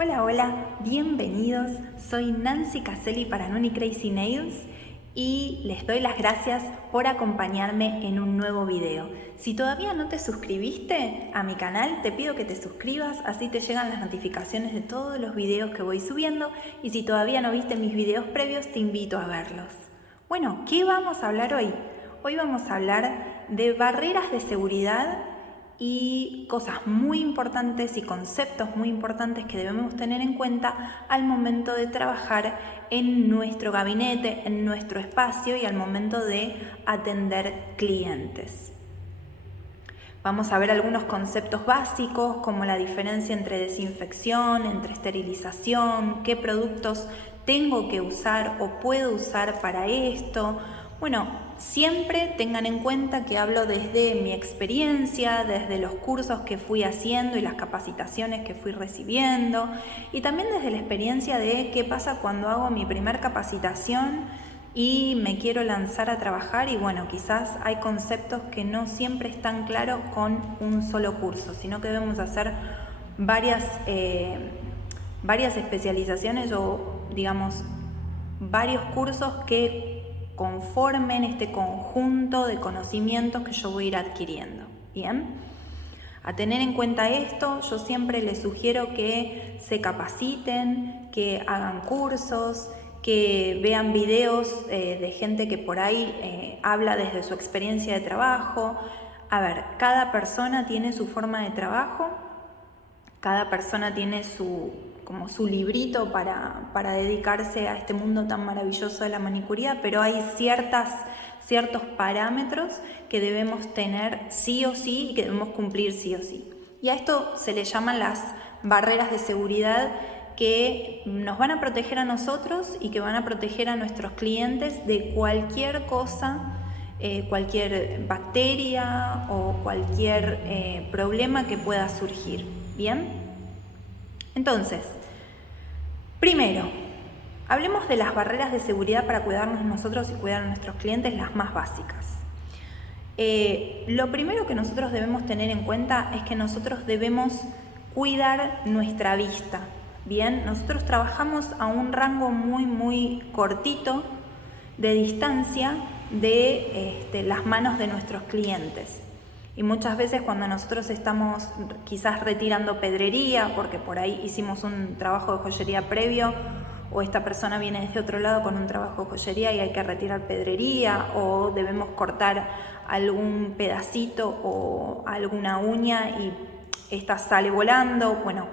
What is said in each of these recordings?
Hola, hola, bienvenidos. Soy Nancy Caselli para Nuni Crazy Nails y les doy las gracias por acompañarme en un nuevo video. Si todavía no te suscribiste a mi canal, te pido que te suscribas, así te llegan las notificaciones de todos los videos que voy subiendo, y si todavía no viste mis videos previos, te invito a verlos. Bueno, ¿qué vamos a hablar hoy? Hoy vamos a hablar de barreras de seguridad y cosas muy importantes y conceptos muy importantes que debemos tener en cuenta al momento de trabajar en nuestro gabinete, en nuestro espacio y al momento de atender clientes. Vamos a ver algunos conceptos básicos como la diferencia entre desinfección, entre esterilización, qué productos tengo que usar o puedo usar para esto. Bueno, siempre tengan en cuenta que hablo desde mi experiencia, desde los cursos que fui haciendo y las capacitaciones que fui recibiendo, y también desde la experiencia de qué pasa cuando hago mi primer capacitación y me quiero lanzar a trabajar, y bueno, quizás hay conceptos que no siempre están claros con un solo curso, sino que debemos hacer varias especializaciones o digamos varios cursos que conformen este conjunto de conocimientos que yo voy a ir adquiriendo. Bien, a tener en cuenta esto, yo siempre les sugiero que se capaciten, que hagan cursos, que vean videos de gente que por ahí habla desde su experiencia de trabajo. A ver, cada persona tiene su forma de trabajo, cada persona tiene su librito para dedicarse a este mundo tan maravilloso de la manicuría, pero hay ciertos parámetros que debemos tener sí o sí y que debemos cumplir sí o sí. Y a esto se le llaman las barreras de seguridad, que nos van a proteger a nosotros y que van a proteger a nuestros clientes de cualquier cosa, cualquier bacteria o cualquier problema que pueda surgir. ¿Bien? Entonces, primero, hablemos de las barreras de seguridad para cuidarnos nosotros y cuidar a nuestros clientes, las más básicas. Lo primero que nosotros debemos tener en cuenta es que nosotros debemos cuidar nuestra vista. Bien, nosotros trabajamos a un rango muy cortito de distancia de las manos de nuestros clientes. Y muchas veces cuando nosotros estamos quizás retirando pedrería, porque por ahí hicimos un trabajo de joyería previo, o esta persona viene desde otro lado con un trabajo de joyería y hay que retirar pedrería, o debemos cortar algún pedacito o alguna uña y esta sale volando, bueno,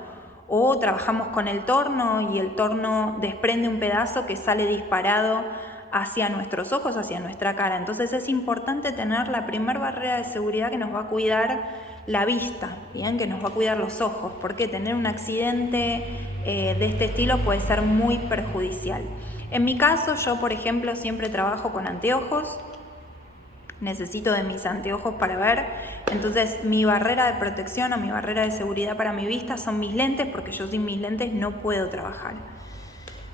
o trabajamos con el torno y el torno desprende un pedazo que sale disparado hacia nuestros ojos, hacia nuestra cara. Entonces es importante tener la primera barrera de seguridad que nos va a cuidar la vista, ¿bien? Que nos va a cuidar los ojos, porque tener un accidente de este estilo puede ser muy perjudicial. En mi caso, yo por ejemplo siempre trabajo con anteojos, necesito de mis anteojos para ver, entonces mi barrera de protección o mi barrera de seguridad para mi vista son mis lentes, porque yo sin mis lentes no puedo trabajar.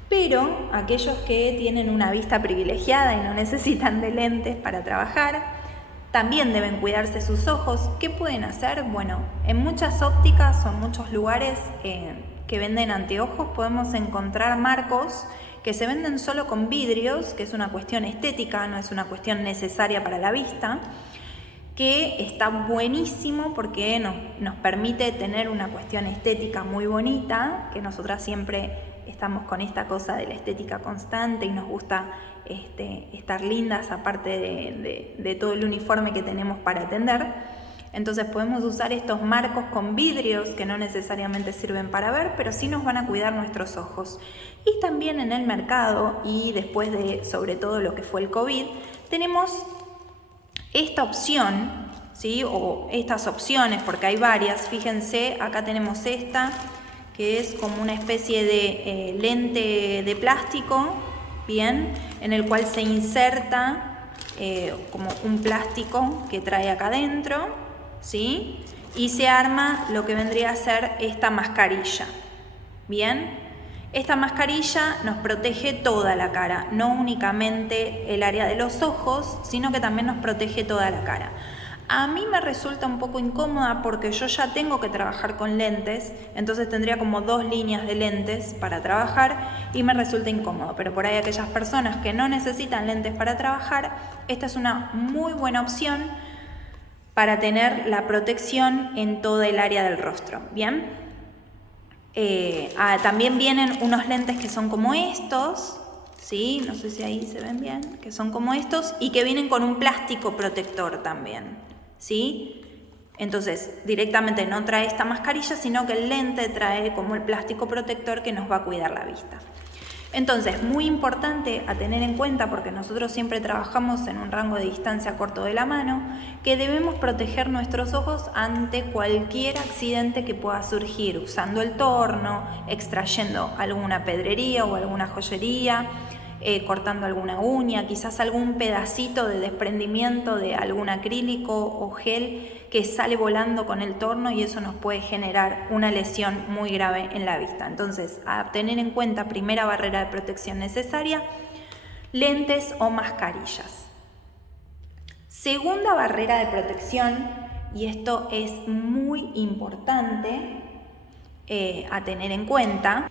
Pero aquellos que tienen una vista privilegiada y no necesitan de lentes para trabajar, también deben cuidarse sus ojos. ¿Qué pueden hacer? Bueno, en muchas ópticas o en muchos lugares que venden anteojos podemos encontrar marcos que se venden solo con vidrios, que es una cuestión estética, no es una cuestión necesaria para la vista, que está buenísimo porque nos permite tener una cuestión estética muy bonita, que nosotras siempre estamos con esta cosa de la estética constante y nos gusta estar lindas, aparte de todo el uniforme que tenemos para atender. Entonces podemos usar estos marcos con vidrios que no necesariamente sirven para ver, pero sí nos van a cuidar nuestros ojos. Y también en el mercado, y después de sobre todo lo que fue el COVID, tenemos esta opción, ¿sí? O estas opciones, porque hay varias. Fíjense, acá tenemos esta, que es como una especie de lente de plástico, bien, en el cual se inserta como un plástico que trae acá adentro, ¿sí? Y se arma lo que vendría a ser esta mascarilla, bien. Esta mascarilla nos protege toda la cara, no únicamente el área de los ojos, sino que también nos protege toda la cara. A mí me resulta un poco incómoda porque yo ya tengo que trabajar con lentes, entonces tendría como 2 líneas de lentes para trabajar y me resulta incómodo. Pero por ahí aquellas personas que no necesitan lentes para trabajar, esta es una muy buena opción para tener la protección en todo el área del rostro. Bien, también vienen unos lentes que son como estos. ¿Sí? No sé si ahí se ven bien, que son como estos y que vienen con un plástico protector también, ¿sí? Entonces, directamente no trae esta mascarilla, sino que el lente trae como el plástico protector que nos va a cuidar la vista. Entonces, muy importante a tener en cuenta, porque nosotros siempre trabajamos en un rango de distancia corto de la mano, que debemos proteger nuestros ojos ante cualquier accidente que pueda surgir, usando el torno, extrayendo alguna pedrería o alguna joyería, cortando alguna uña, quizás algún pedacito de desprendimiento de algún acrílico o gel que sale volando con el torno y eso nos puede generar una lesión muy grave en la vista. Entonces, a tener en cuenta, primera barrera de protección necesaria, lentes o mascarillas. Segunda barrera de protección, y esto es muy importante a tener en cuenta,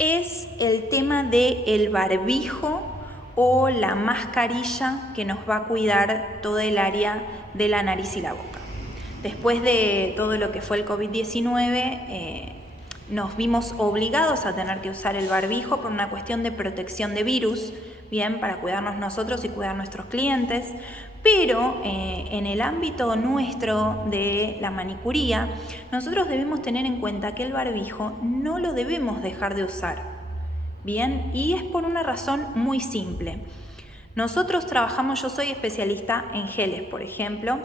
es el tema del barbijo o la mascarilla que nos va a cuidar todo el área de la nariz y la boca. Después de todo lo que fue el COVID-19, nos vimos obligados a tener que usar el barbijo por una cuestión de protección de virus, bien, para cuidarnos nosotros y cuidar a nuestros clientes. Pero en el ámbito nuestro de la manicuría, nosotros debemos tener en cuenta que el barbijo no lo debemos dejar de usar, ¿bien? Y es por una razón muy simple. Nosotros trabajamos, yo soy especialista en geles, por ejemplo,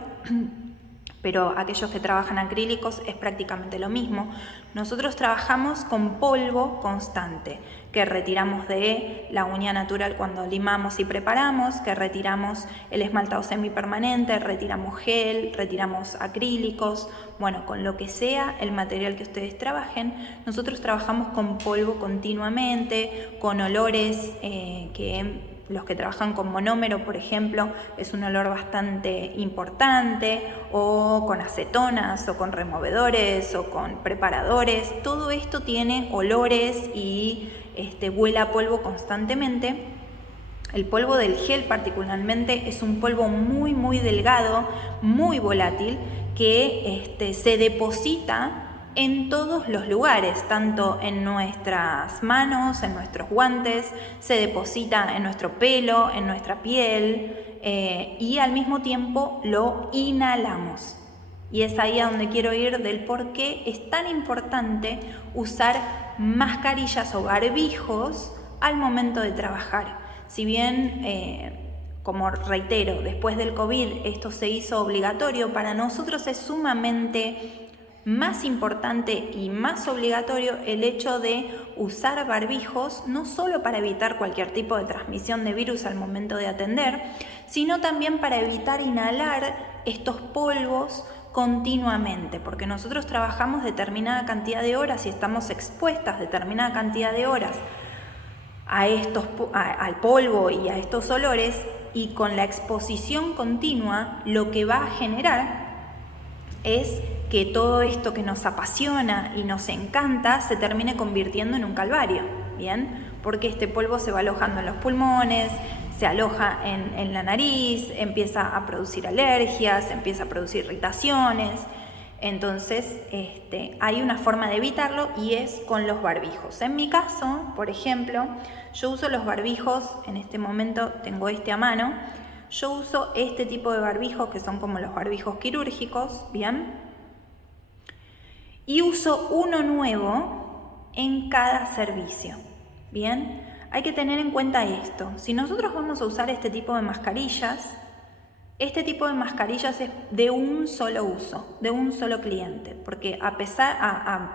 pero aquellos que trabajan acrílicos es prácticamente lo mismo. Nosotros trabajamos con polvo constante, que retiramos de la uña natural cuando limamos y preparamos, que retiramos el esmaltado semipermanente, retiramos gel, retiramos acrílicos, bueno, con lo que sea el material que ustedes trabajen, nosotros trabajamos con polvo continuamente, con olores que los que trabajan con monómero, por ejemplo, es un olor bastante importante, o con acetonas, o con removedores, o con preparadores. Todo esto tiene olores y vuela polvo constantemente. El polvo del gel particularmente es un polvo muy, muy delgado, muy volátil, que se deposita en todos los lugares, tanto en nuestras manos, en nuestros guantes, se deposita en nuestro pelo, en nuestra piel y al mismo tiempo lo inhalamos. Y es ahí a donde quiero ir del por qué es tan importante usar mascarillas o barbijos al momento de trabajar. Si bien, como reitero, después del COVID esto se hizo obligatorio, para nosotros es sumamente más importante y más obligatorio el hecho de usar barbijos, no solo para evitar cualquier tipo de transmisión de virus al momento de atender, sino también para evitar inhalar estos polvos continuamente, porque nosotros trabajamos determinada cantidad de horas y estamos expuestas determinada cantidad de horas al polvo y a estos olores, y con la exposición continua lo que va a generar es que todo esto que nos apasiona y nos encanta se termine convirtiendo en un calvario, ¿bien? Porque este polvo se va alojando en los pulmones, se aloja en la nariz, empieza a producir alergias, empieza a producir irritaciones. Entonces, hay una forma de evitarlo y es con los barbijos. En mi caso, por ejemplo, yo uso los barbijos, en este momento tengo a mano, yo uso este tipo de barbijos que son como los barbijos quirúrgicos, ¿bien? Y uso uno nuevo en cada servicio, ¿bien? Hay que tener en cuenta esto. Si nosotros vamos a usar este tipo de mascarillas es de un solo uso, de un solo cliente, porque a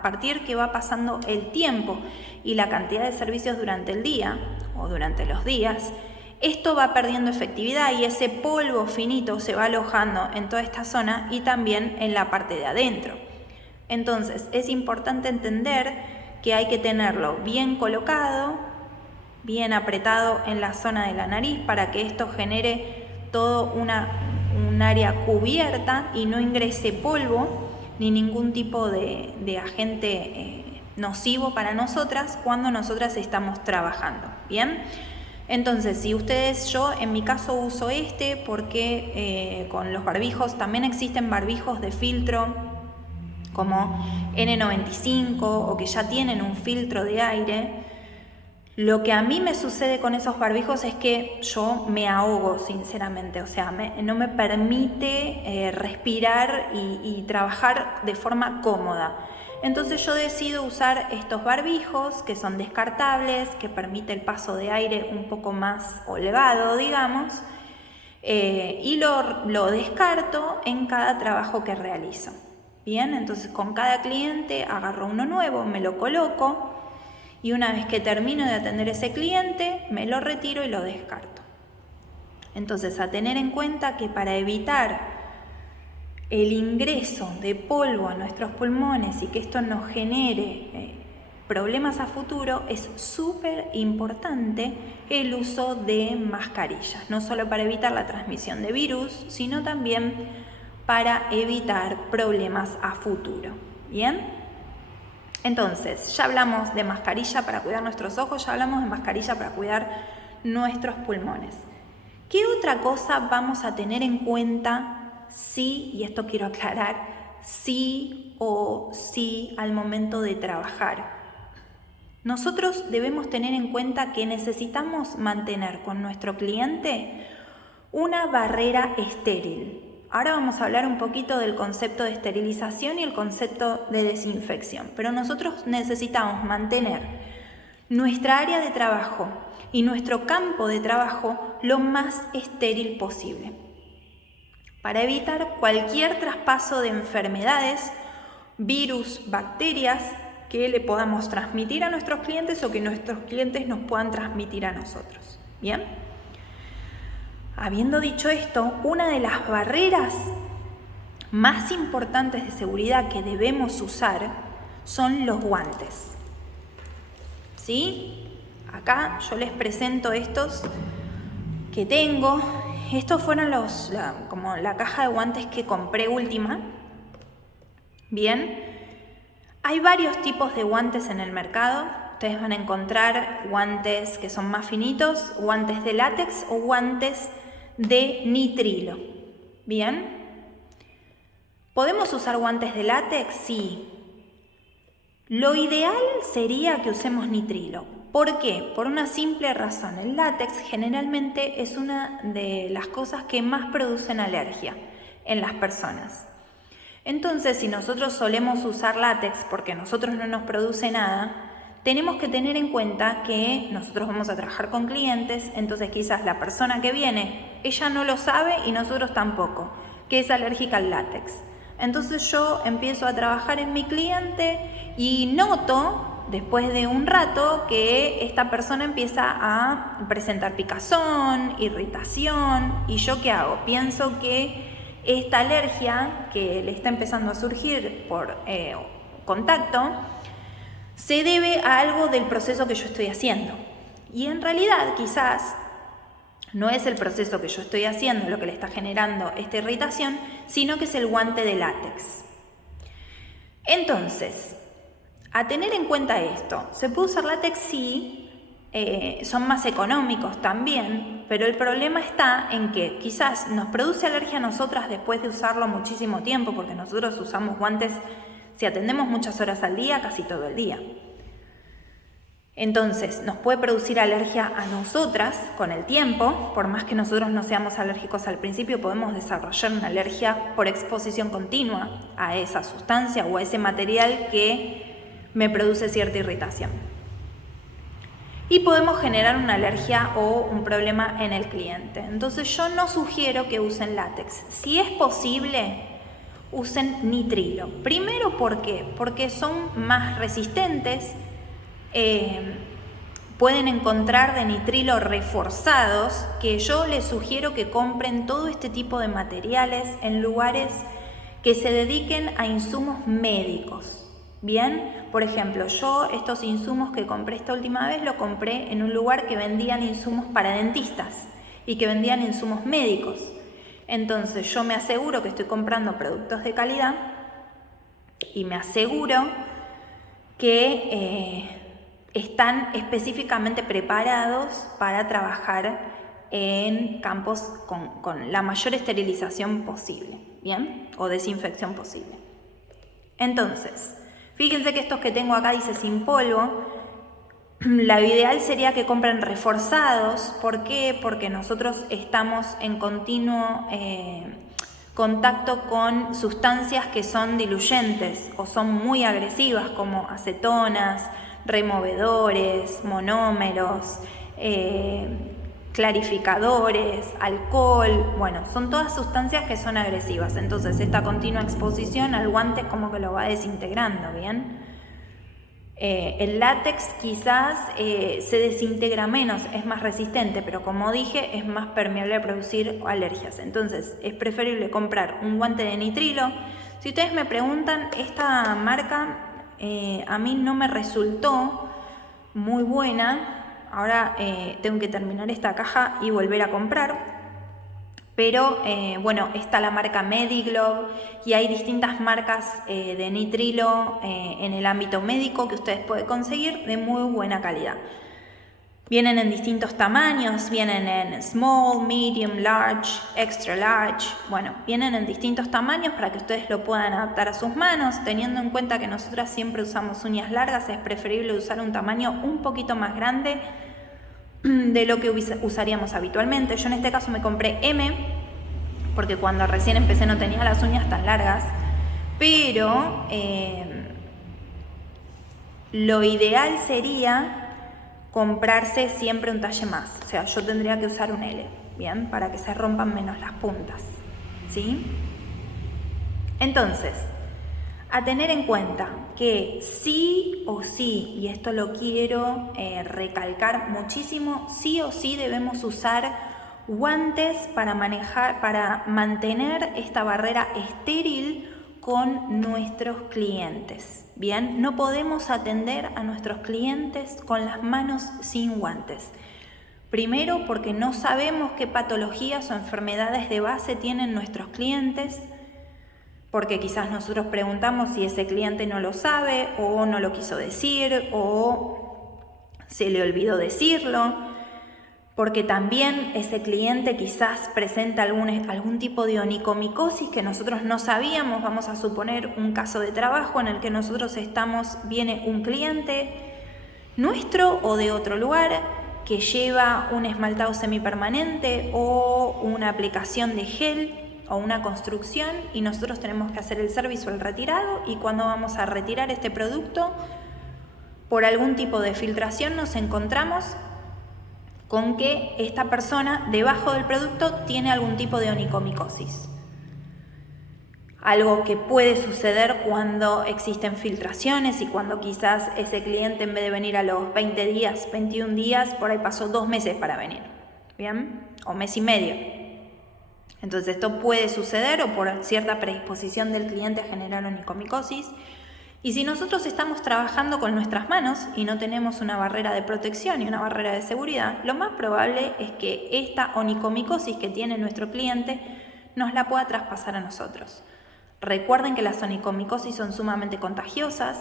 partir que va pasando el tiempo y la cantidad de servicios durante el día o durante los días, esto va perdiendo efectividad y ese polvo finito se va alojando en toda esta zona y también en la parte de adentro. Entonces, es importante entender que hay que tenerlo bien colocado, bien apretado en la zona de la nariz para que esto genere toda una un área cubierta y no ingrese polvo ni ningún tipo de agente nocivo para nosotras cuando nosotras estamos trabajando, ¿bien? Entonces, si ustedes, yo en mi caso uso porque con los barbijos también existen barbijos de filtro como N95 o que ya tienen un filtro de aire. Lo que a mí me sucede con esos barbijos es que yo me ahogo, sinceramente, o sea, no me permite respirar y trabajar de forma cómoda. Entonces yo decido usar estos barbijos que son descartables, que permite el paso de aire un poco más holgado, digamos, y lo descarto en cada trabajo que realizo. Bien, entonces con cada cliente agarro uno nuevo, me lo coloco y una vez que termino de atender ese cliente, me lo retiro y lo descarto. Entonces, a tener en cuenta que para evitar el ingreso de polvo a nuestros pulmones y que esto nos genere problemas a futuro, es súper importante el uso de mascarillas, no solo para evitar la transmisión de virus, sino también para evitar problemas a futuro. ¿Bien? Entonces, ya hablamos de mascarilla para cuidar nuestros ojos, ya hablamos de mascarilla para cuidar nuestros pulmones. ¿Qué otra cosa vamos a tener en cuenta si, y esto quiero aclarar, sí o sí al momento de trabajar? Nosotros debemos tener en cuenta que necesitamos mantener con nuestro cliente una barrera estéril. Ahora vamos a hablar un poquito del concepto de esterilización y el concepto de desinfección, pero nosotros necesitamos mantener nuestra área de trabajo y nuestro campo de trabajo lo más estéril posible para evitar cualquier traspaso de enfermedades, virus, bacterias que le podamos transmitir a nuestros clientes o que nuestros clientes nos puedan transmitir a nosotros. ¿Bien? Habiendo dicho esto, una de las barreras más importantes de seguridad que debemos usar son los guantes. ¿Sí? Acá yo les presento estos que tengo. Estos fueron como la caja de guantes que compré última. Bien. Hay varios tipos de guantes en el mercado. Ustedes van a encontrar guantes que son más finitos, guantes de látex o guantes de nitrilo. ¿Bien? ¿Podemos usar guantes de látex? Sí. Lo ideal sería que usemos nitrilo. ¿Por qué? Por una simple razón. El látex generalmente es una de las cosas que más producen alergia en las personas. Entonces, si nosotros solemos usar látex porque a nosotros no nos produce nada, tenemos que tener en cuenta que nosotros vamos a trabajar con clientes, entonces quizás la persona que viene, ella no lo sabe y nosotros tampoco, que es alérgica al látex. Entonces yo empiezo a trabajar en mi cliente y noto, después de un rato, que esta persona empieza a presentar picazón, irritación, y ¿yo qué hago? Pienso que esta alergia que le está empezando a surgir por contacto se debe a algo del proceso que yo estoy haciendo. Y en realidad quizás no es el proceso que yo estoy haciendo lo que le está generando esta irritación, sino que es el guante de látex. Entonces, a tener en cuenta esto, ¿se puede usar látex? Sí, son más económicos también, pero el problema está en que quizás nos produce alergia a nosotras después de usarlo muchísimo tiempo, porque nosotros usamos guantes, si atendemos muchas horas al día, casi todo el día. Entonces, nos puede producir alergia a nosotras con el tiempo. Por más que nosotros no seamos alérgicos al principio, podemos desarrollar una alergia por exposición continua a esa sustancia o a ese material que me produce cierta irritación. Y podemos generar una alergia o un problema en el cliente. Entonces, yo no sugiero que usen látex. Si es posible, usen nitrilo. Primero, ¿por qué? Porque son más resistentes. Pueden encontrar de nitrilo reforzados, que yo les sugiero que compren todo este tipo de materiales en lugares que se dediquen a insumos médicos. Bien, por ejemplo, yo estos insumos que compré esta última vez lo compré en un lugar que vendían insumos para dentistas y que vendían insumos médicos. Entonces yo me aseguro que estoy comprando productos de calidad y me aseguro que están específicamente preparados para trabajar en campos con la mayor esterilización posible, ¿bien? O desinfección posible. Entonces, fíjense que estos que tengo acá dice sin polvo. Lo ideal sería que compren reforzados. ¿Por qué? Porque nosotros estamos en continuo contacto con sustancias que son diluyentes o son muy agresivas, como acetonas, removedores, monómeros, clarificadores, alcohol. Bueno, son todas sustancias que son agresivas. Entonces esta continua exposición al guante es como que lo va desintegrando, ¿bien? El látex quizás se desintegra menos, es más resistente, pero como dije, es más permeable a producir alergias. Entonces, es preferible comprar un guante de nitrilo. Si ustedes me preguntan, esta marca a mí no me resultó muy buena. Ahora tengo que terminar esta caja y volver a comprar. Pero bueno, está la marca Mediglobe y hay distintas marcas de nitrilo en el ámbito médico que ustedes pueden conseguir de muy buena calidad. Vienen en distintos tamaños, vienen en small, medium, large, extra large. Bueno, vienen en distintos tamaños para que ustedes lo puedan adaptar a sus manos. Teniendo en cuenta que nosotras siempre usamos uñas largas, es preferible usar un tamaño un poquito más grande de lo que usaríamos habitualmente. Yo en este caso me compré M, porque cuando recién empecé no tenía las uñas tan largas, pero lo ideal sería comprarse siempre un talle más. O sea, yo tendría que usar un L, ¿bien? Para que se rompan menos las puntas, ¿sí? Entonces, a tener en cuenta que sí o sí, y esto lo quiero recalcar muchísimo, sí o sí debemos usar guantes para mantener esta barrera estéril con nuestros clientes. Bien, no podemos atender a nuestros clientes con las manos sin guantes. Primero, porque no sabemos qué patologías o enfermedades de base tienen nuestros clientes, porque quizás nosotros preguntamos si ese cliente no lo sabe o no lo quiso decir o se le olvidó decirlo, porque también ese cliente quizás presenta algún tipo de onicomicosis que nosotros no sabíamos. Vamos a suponer un caso de trabajo en el que nosotros viene un cliente nuestro o de otro lugar que lleva un esmaltado semipermanente o una aplicación de gel o una construcción y nosotros tenemos que hacer el servicio o el retirado, y cuando vamos a retirar este producto por algún tipo de filtración nos encontramos con que esta persona debajo del producto tiene algún tipo de onicomicosis. Algo que puede suceder cuando existen filtraciones y cuando quizás ese cliente, en vez de venir a los 20 días, 21 días, por ahí pasó 2 meses para venir, ¿bien? O mes y medio. Entonces esto puede suceder o por cierta predisposición del cliente a generar onicomicosis. Y si nosotros estamos trabajando con nuestras manos y no tenemos una barrera de protección y una barrera de seguridad, lo más probable es que esta onicomicosis que tiene nuestro cliente nos la pueda traspasar a nosotros. Recuerden que las onicomicosis son sumamente contagiosas,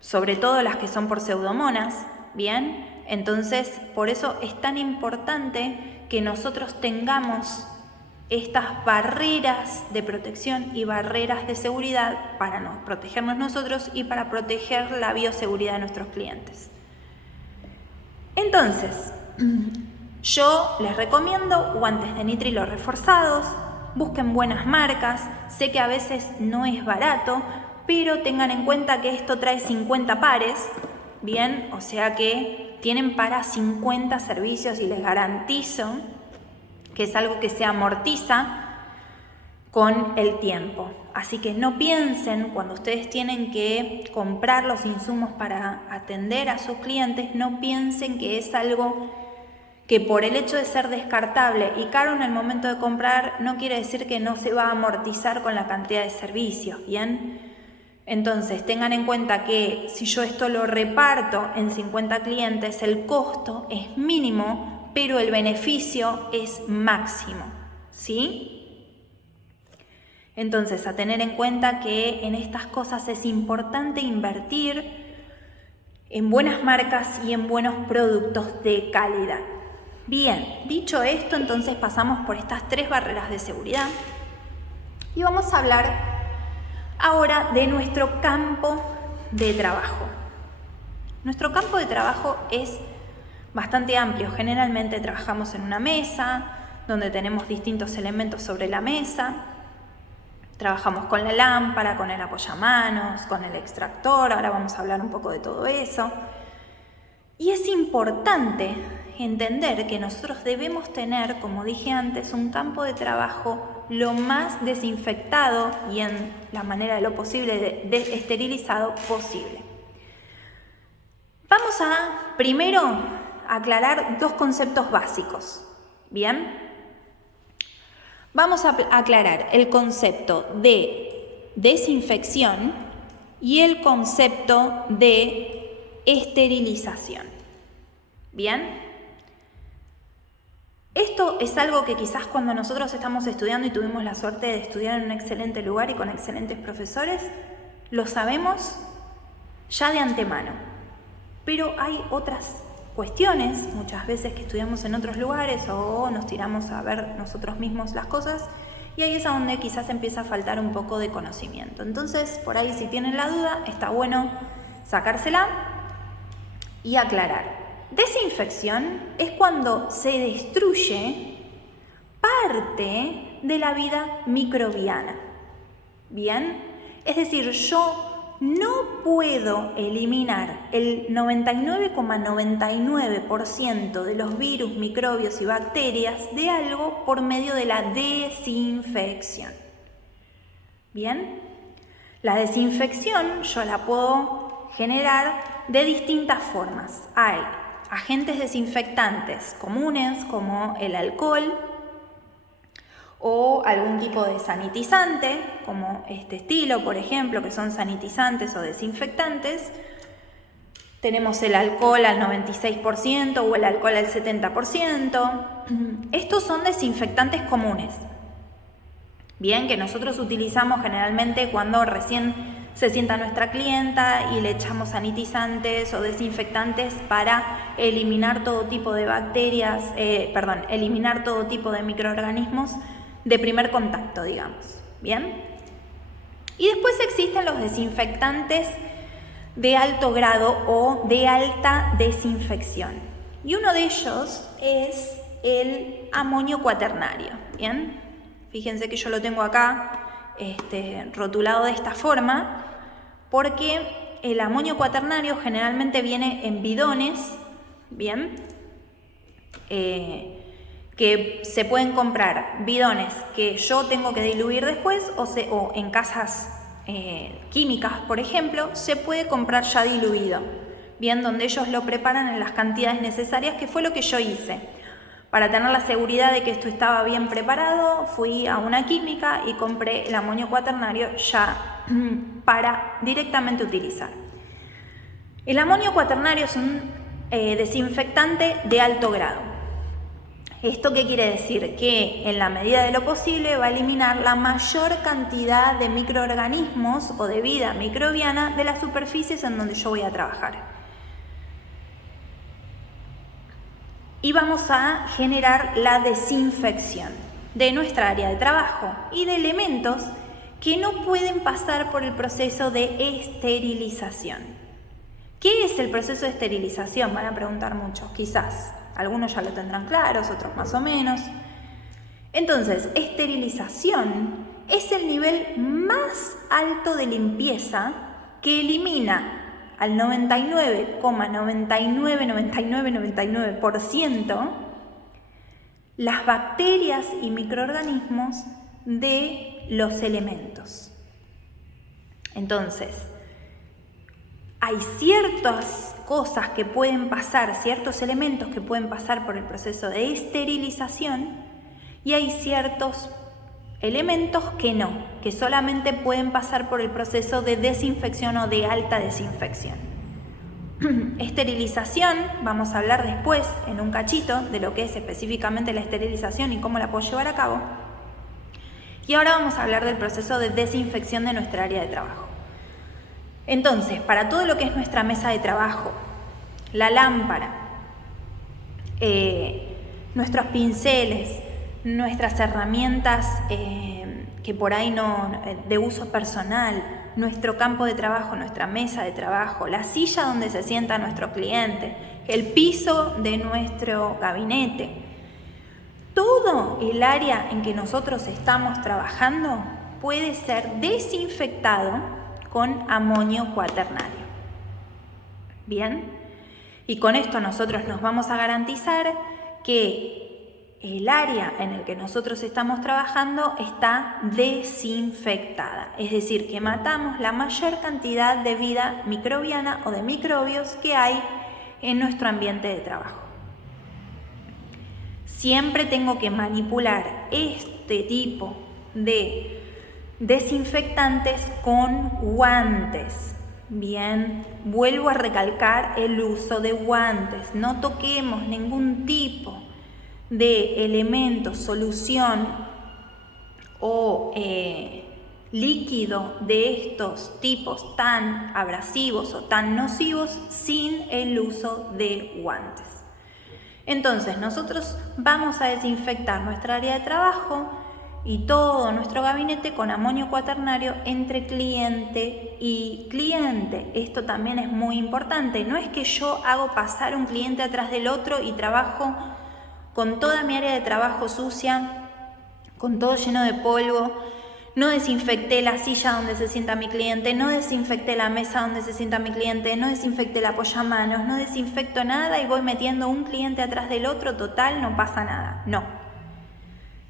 sobre todo las que son por pseudomonas, ¿bien? Entonces, por eso es tan importante que nosotros tengamos estas barreras de protección y barreras de seguridad para protegernos nosotros y para proteger la bioseguridad de nuestros clientes. Entonces, yo les recomiendo guantes de nitrilo reforzados, busquen buenas marcas. Sé que a veces no es barato, pero tengan en cuenta que esto trae 50 pares, ¿bien? O sea que tienen para 50 servicios y les garantizo que es algo que se amortiza con el tiempo. Así que no piensen, cuando ustedes tienen que comprar los insumos para atender a sus clientes, no piensen que es algo que por el hecho de ser descartable y caro en el momento de comprar, no quiere decir que no se va a amortizar con la cantidad de servicios, ¿bien? Entonces tengan en cuenta que si yo esto lo reparto en 50 clientes, el costo es mínimo pero el beneficio es máximo, ¿sí? Entonces, a tener en cuenta que en estas cosas es importante invertir en buenas marcas y en buenos productos de calidad. Bien, dicho esto, entonces pasamos por estas 3 barreras de seguridad y vamos a hablar ahora de nuestro campo de trabajo. Nuestro campo de trabajo es bastante amplio. Generalmente trabajamos en una mesa donde tenemos distintos elementos sobre la mesa. Trabajamos con la lámpara, con el apoyamanos, con el extractor. Ahora vamos a hablar un poco de todo eso. Y es importante entender que nosotros debemos tener, como dije antes, un campo de trabajo lo más desinfectado y en la manera de lo posible de esterilizado posible. Vamos a primero aclarar 2 conceptos básicos. Bien, vamos a aclarar el concepto de desinfección y el concepto de esterilización. Bien, esto es algo que quizás cuando nosotros estamos estudiando y tuvimos la suerte de estudiar en un excelente lugar y con excelentes profesores, lo sabemos ya de antemano. Pero hay otras cuestiones, muchas veces que estudiamos en otros lugares o nos tiramos a ver nosotros mismos las cosas y ahí es a donde quizás empieza a faltar un poco de conocimiento. Entonces, por ahí si tienen la duda, está bueno sacársela y aclarar. Desinfección es cuando se destruye parte de la vida microbiana. ¿Bien? Es decir, yo no puedo eliminar el 99,99% de los virus, microbios y bacterias de algo por medio de la desinfección. ¿Bien? La desinfección yo la puedo generar de distintas formas. Hay agentes desinfectantes comunes como el alcohol o algún tipo de sanitizante, como este estilo, por ejemplo, que son sanitizantes o desinfectantes. Tenemos el alcohol al 96% o el alcohol al 70%. Estos son desinfectantes comunes. Bien, que nosotros utilizamos generalmente cuando recién se sienta nuestra clienta y le echamos sanitizantes o desinfectantes para eliminar todo tipo de bacterias, eliminar todo tipo de microorganismos de primer contacto, digamos. Bien. Y después existen los desinfectantes de alto grado o de alta desinfección. Y uno de ellos es el amonio cuaternario. Bien. Fíjense que yo lo tengo acá rotulado de esta forma porque el amonio cuaternario generalmente viene en bidones, bien, que se pueden comprar bidones que yo tengo que diluir después o en casas químicas, por ejemplo, se puede comprar ya diluido, bien, donde ellos lo preparan en las cantidades necesarias, que fue lo que yo hice. Para tener la seguridad de que esto estaba bien preparado, fui a una química y compré el amonio cuaternario ya para directamente utilizar. El amonio cuaternario es un desinfectante de alto grado. ¿Esto qué quiere decir? Que en la medida de lo posible va a eliminar la mayor cantidad de microorganismos o de vida microbiana de las superficies en donde yo voy a trabajar. Y vamos a generar la desinfección de nuestra área de trabajo y de elementos que no pueden pasar por el proceso de esterilización. ¿Qué es el proceso de esterilización? Van a preguntar muchos, quizás. Algunos ya lo tendrán claros, otros más o menos. Entonces, esterilización es el nivel más alto de limpieza que elimina al 99,9999% las bacterias y microorganismos de los elementos. Entonces, hay ciertas cosas que pueden pasar, ciertos elementos que pueden pasar por el proceso de esterilización y hay ciertos elementos que no, que solamente pueden pasar por el proceso de desinfección o de alta desinfección. Esterilización, vamos a hablar después en un cachito de lo que es específicamente la esterilización y cómo la puedo llevar a cabo. Y ahora vamos a hablar del proceso de desinfección de nuestra área de trabajo. Entonces, para todo lo que es nuestra mesa de trabajo, la lámpara, nuestros pinceles, nuestras herramientas que por ahí no de uso personal, nuestro campo de trabajo, nuestra mesa de trabajo, la silla donde se sienta nuestro cliente, el piso de nuestro gabinete, todo el área en que nosotros estamos trabajando puede ser desinfectado con amonio cuaternario. Bien, y con esto nosotros nos vamos a garantizar que el área en el que nosotros estamos trabajando está desinfectada, es decir, que matamos la mayor cantidad de vida microbiana o de microbios que hay en nuestro ambiente de trabajo. Siempre tengo que manipular este tipo de desinfectantes con guantes. Bien, vuelvo a recalcar el uso de guantes. No toquemos ningún tipo de elemento, solución o líquido de estos tipos tan abrasivos o tan nocivos sin el uso de guantes. Entonces nosotros vamos a desinfectar nuestra área de trabajo y todo nuestro gabinete con amonio cuaternario entre cliente y cliente. Esto también es muy importante. No es que yo hago pasar un cliente atrás del otro y trabajo con toda mi área de trabajo sucia, con todo lleno de polvo. No desinfecté la silla donde se sienta mi cliente, no desinfecté la mesa donde se sienta mi cliente, no desinfecté el apoyamanos, no desinfecto nada y voy metiendo un cliente atrás del otro, total, no pasa nada. No.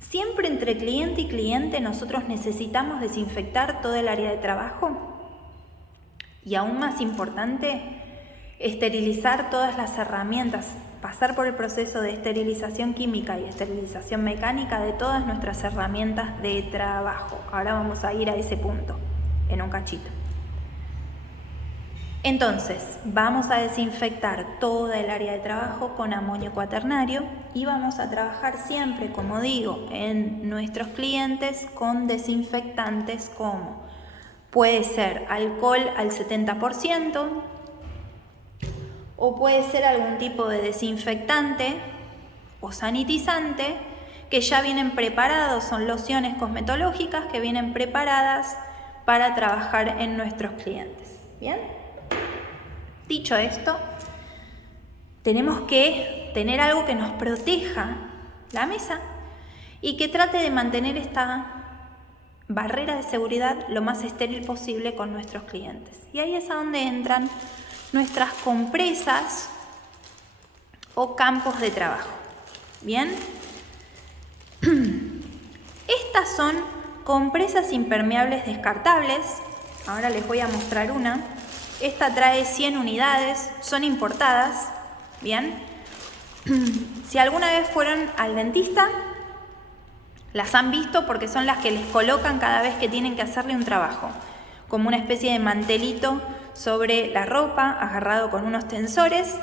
Siempre entre cliente y cliente nosotros necesitamos desinfectar todo el área de trabajo y aún más importante, esterilizar todas las herramientas, pasar por el proceso de esterilización química y esterilización mecánica de todas nuestras herramientas de trabajo. Ahora vamos a ir a ese punto en un cachito. Entonces, vamos a desinfectar toda el área de trabajo con amonio cuaternario y vamos a trabajar siempre, como digo, en nuestros clientes con desinfectantes como puede ser alcohol al 70%, o puede ser algún tipo de desinfectante o sanitizante que ya vienen preparados, son lociones cosmetológicas que vienen preparadas para trabajar en nuestros clientes. ¿Bien? Dicho esto, tenemos que tener algo que nos proteja la mesa y que trate de mantener esta barrera de seguridad lo más estéril posible con nuestros clientes. Y ahí es a donde entran nuestras compresas o campos de trabajo. Bien, estas son compresas impermeables descartables. Ahora les voy a mostrar una. Esta trae 100 unidades, son importadas. Bien, si alguna vez fueron al dentista, las han visto porque son las que les colocan cada vez que tienen que hacerle un trabajo, como una especie de mantelito sobre la ropa, agarrado con unos tensores.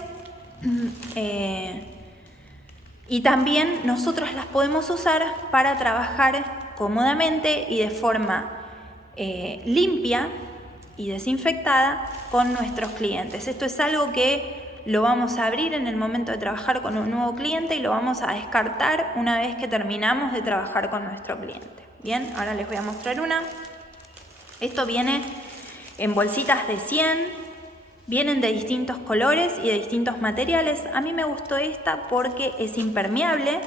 Y también nosotros las podemos usar para trabajar cómodamente y de forma limpia y desinfectada con nuestros clientes. Esto es algo que lo vamos a abrir en el momento de trabajar con un nuevo cliente y lo vamos a descartar una vez que terminamos de trabajar con nuestro cliente. Bien, ahora les voy a mostrar una. Esto viene en bolsitas de 100, vienen de distintos colores y de distintos materiales. A mí me gustó esta porque es impermeable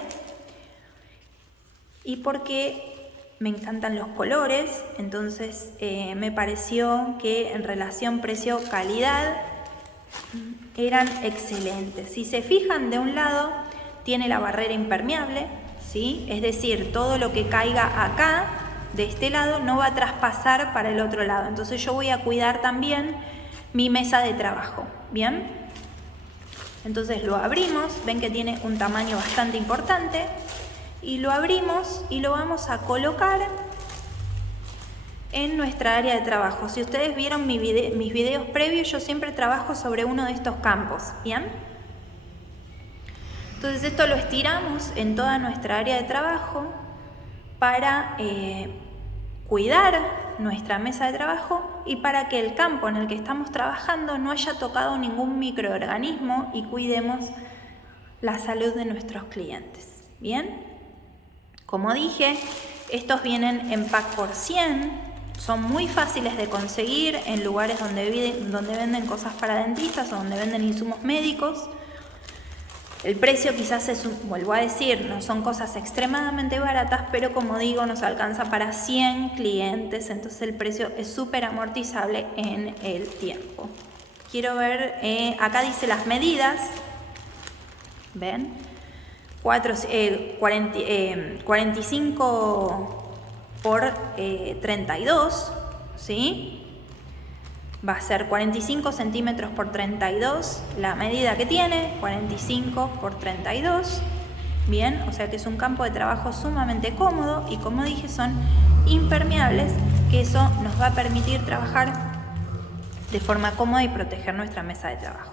y porque me encantan los colores, entonces me pareció que en relación precio-calidad eran excelentes. Si se fijan, de un lado tiene la barrera impermeable, ¿sí? Es decir, todo lo que caiga acá de este lado no va a traspasar para el otro lado. Entonces yo voy a cuidar también mi mesa de trabajo. ¿Bien? Entonces lo abrimos, ven que tiene un tamaño bastante importante y lo abrimos y lo vamos a colocar en nuestra área de trabajo. Si ustedes vieron mis videos previos, yo siempre trabajo sobre uno de estos campos, ¿bien? Entonces esto lo estiramos en toda nuestra área de trabajo para cuidar nuestra mesa de trabajo y para que el campo en el que estamos trabajando no haya tocado ningún microorganismo y cuidemos la salud de nuestros clientes. ¿Bien? Como dije, estos vienen en pack por 100. Son muy fáciles de conseguir en lugares donde venden cosas para dentistas o donde venden insumos médicos. El precio quizás vuelvo a decir, no son cosas extremadamente baratas, pero como digo, nos alcanza para 100 clientes, entonces el precio es súper amortizable en el tiempo. Quiero ver, acá dice las medidas, ¿ven? 45 por 32, ¿sí? Va a ser 45 centímetros por 32, la medida que tiene, 45 por 32, bien, o sea que es un campo de trabajo sumamente cómodo y como dije son impermeables, que eso nos va a permitir trabajar de forma cómoda y proteger nuestra mesa de trabajo.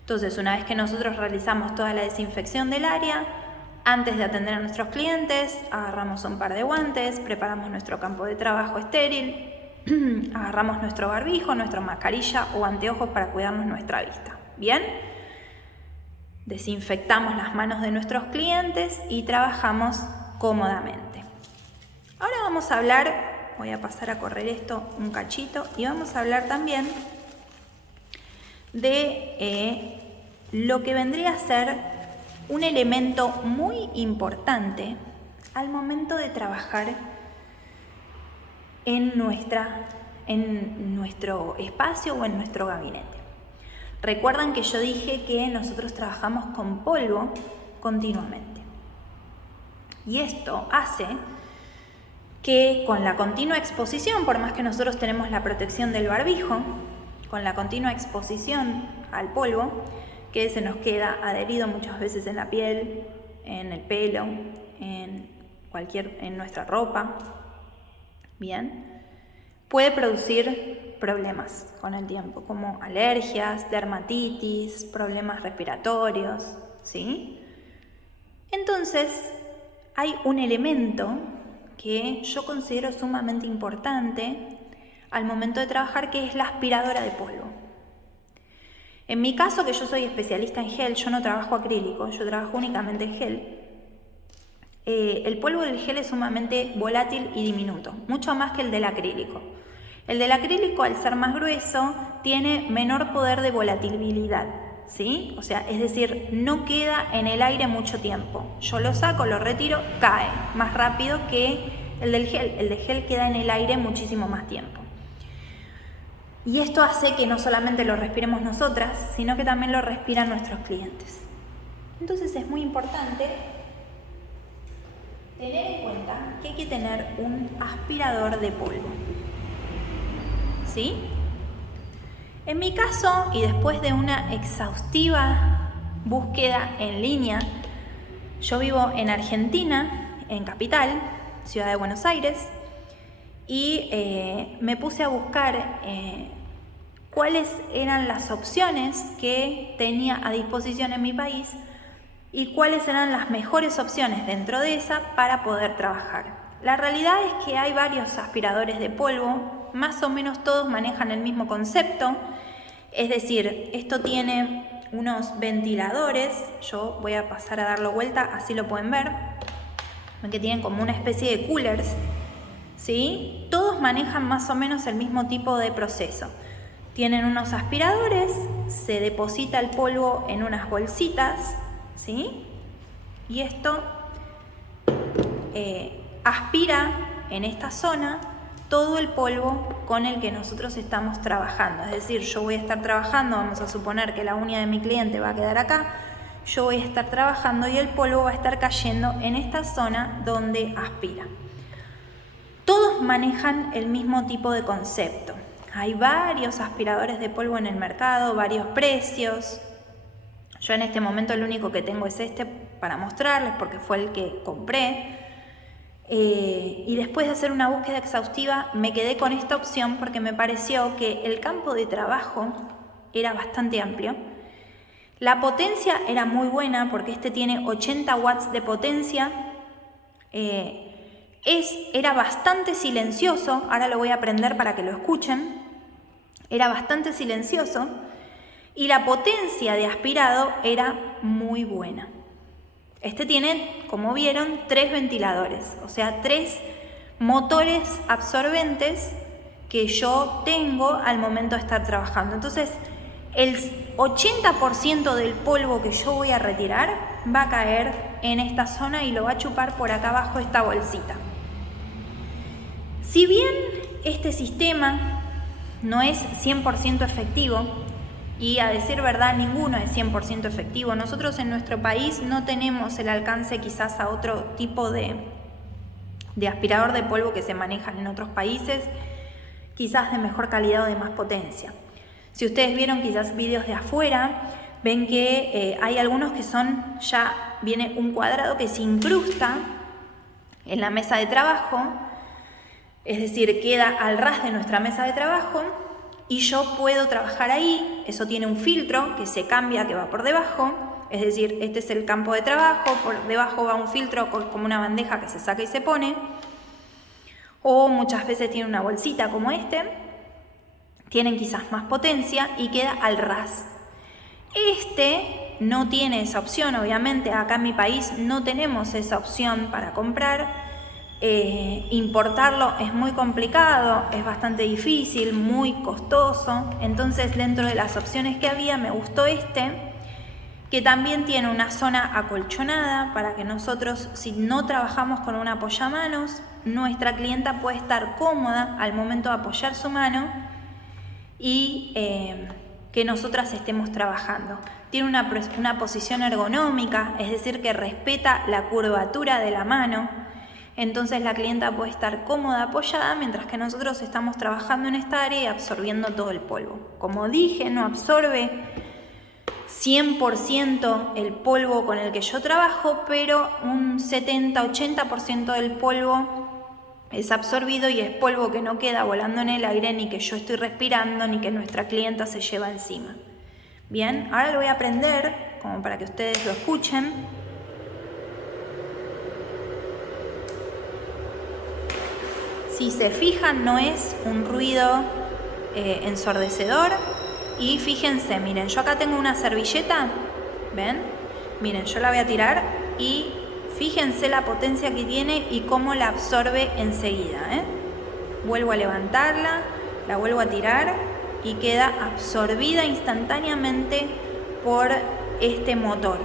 Entonces, una vez que nosotros realizamos toda la desinfección del área, antes de atender a nuestros clientes, agarramos un par de guantes, preparamos nuestro campo de trabajo estéril, agarramos nuestro barbijo, nuestra mascarilla o anteojos para cuidarnos nuestra vista. ¿Bien? Desinfectamos las manos de nuestros clientes y trabajamos cómodamente. Ahora vamos a hablar, voy a pasar a correr esto un cachito, y vamos a hablar también de lo que vendría a ser un elemento muy importante al momento de trabajar en nuestro espacio o en nuestro gabinete. Recuerdan que yo dije que nosotros trabajamos con polvo continuamente. Y esto hace que con la continua exposición, por más que nosotros tenemos la protección del barbijo, con la continua exposición al polvo, que se nos queda adherido muchas veces en la piel, en el pelo, en nuestra ropa, bien, puede producir problemas con el tiempo, como alergias, dermatitis, problemas respiratorios, ¿sí? Entonces, hay un elemento que yo considero sumamente importante al momento de trabajar, que es la aspiradora de polvo. En mi caso, que yo soy especialista en gel, yo no trabajo acrílico, yo trabajo únicamente en gel. El polvo del gel es sumamente volátil y diminuto, mucho más que el del acrílico. El del acrílico, al ser más grueso, tiene menor poder de volatilidad, ¿sí? O sea, es decir, no queda en el aire mucho tiempo. Yo lo saco, lo retiro, cae más rápido que el del gel. El de gel queda en el aire muchísimo más tiempo. Y esto hace que no solamente lo respiremos nosotras, sino que también lo respiran nuestros clientes. Entonces es muy importante tener en cuenta que hay que tener un aspirador de polvo, ¿sí? En mi caso, y después de una exhaustiva búsqueda en línea, yo vivo en Argentina, en Capital, ciudad de Buenos Aires, y me puse a buscar cuáles eran las opciones que tenía a disposición en mi país y cuáles eran las mejores opciones dentro de esa para poder trabajar. La realidad es que hay varios aspiradores de polvo, más o menos todos manejan el mismo concepto, es decir, esto tiene unos ventiladores, yo voy a pasar a darlo vuelta, así lo pueden ver, que tienen como una especie de coolers, ¿sí? Todos manejan más o menos el mismo tipo de proceso. Tienen unos aspiradores, se deposita el polvo en unas bolsitas, ¿sí? Y esto aspira en esta zona todo el polvo con el que nosotros estamos trabajando. Es decir, yo voy a estar trabajando, vamos a suponer que la uña de mi cliente va a quedar acá, yo voy a estar trabajando y el polvo va a estar cayendo en esta zona donde aspira. Todos manejan el mismo tipo de concepto. Hay varios aspiradores de polvo en el mercado, varios precios. Yo en este momento el único que tengo es este para mostrarles porque fue el que compré. Y después de hacer una búsqueda exhaustiva me quedé con esta opción porque me pareció que el campo de trabajo era bastante amplio. La potencia era muy buena porque este tiene 80 watts de potencia. Era bastante silencioso, ahora lo voy a prender para que lo escuchen. Era bastante silencioso y la potencia de aspirado era muy buena. Este tiene, como vieron, 3 ventiladores, o sea, 3 motores absorbentes que yo tengo al momento de estar trabajando. Entonces, el 80% del polvo que yo voy a retirar va a caer en esta zona y lo va a chupar por acá abajo esta bolsita. Si bien este sistema no es 100% efectivo, y a decir verdad ninguno es 100% efectivo, nosotros en nuestro país no tenemos el alcance quizás a otro tipo de aspirador de polvo que se manejan en otros países, quizás de mejor calidad o de más potencia. Si ustedes vieron quizás vídeos de afuera, ven que hay algunos que viene un cuadrado que se incrusta en la mesa de trabajo, es decir, queda al ras de nuestra mesa de trabajo y yo puedo trabajar ahí. Eso tiene un filtro que se cambia, que va por debajo, es decir, este es el campo de trabajo, por debajo va un filtro como una bandeja que se saca y se pone, o muchas veces tiene una bolsita como tienen quizás más potencia y queda al ras. Este no tiene esa opción, obviamente acá en mi país no tenemos esa opción para comprar. Importarlo es muy complicado, es bastante difícil, muy costoso. Entonces dentro de las opciones que había me gustó que también tiene una zona acolchonada para que nosotros, si no trabajamos con un apoyamanos, nuestra clienta puede estar cómoda al momento de apoyar su mano y que nosotras estemos trabajando. Tiene una posición ergonómica, es decir, que respeta la curvatura de la mano. Entonces la clienta puede estar cómoda apoyada mientras que nosotros estamos trabajando en esta área y absorbiendo todo el polvo. Como dije, no absorbe 100% el polvo con el que yo trabajo, pero un 70-80% del polvo es absorbido y es polvo que no queda volando en el aire, ni que yo estoy respirando, ni que nuestra clienta se lleva encima. Bien, ahora lo voy a prender como para que ustedes lo escuchen. Si se fijan, no es un ruido ensordecedor. Y fíjense, miren, yo acá tengo una servilleta, ¿ven? Miren, yo la voy a tirar y fíjense la potencia que tiene y cómo la absorbe enseguida, Vuelvo a levantarla, la vuelvo a tirar y queda absorbida instantáneamente por este motor,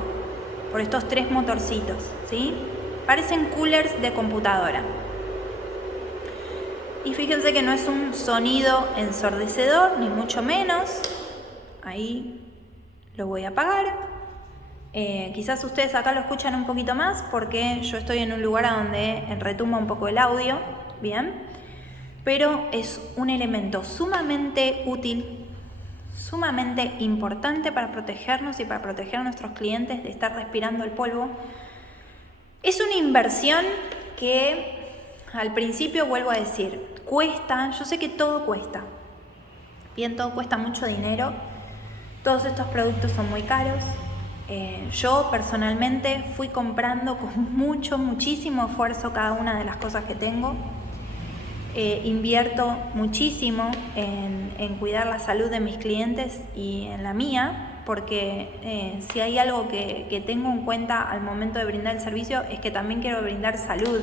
por estos 3 motorcitos, ¿sí? Parecen coolers de computadora. Y fíjense que no es un sonido ensordecedor, ni mucho menos. Ahí lo voy a apagar. Quizás ustedes acá lo escuchan un poquito más porque yo estoy en un lugar a donde retumba un poco el audio, bien. Pero es un elemento sumamente útil, sumamente importante para protegernos y para proteger a nuestros clientes de estar respirando el polvo. Es una inversión que al principio, vuelvo a decir, cuesta, yo sé que todo cuesta, bien, todo cuesta mucho dinero, todos estos productos son muy caros. Yo personalmente fui comprando con muchísimo esfuerzo cada una de las cosas que tengo. Invierto muchísimo en cuidar la salud de mis clientes y en la mía, porque si hay algo que tengo en cuenta al momento de brindar el servicio es que también quiero brindar salud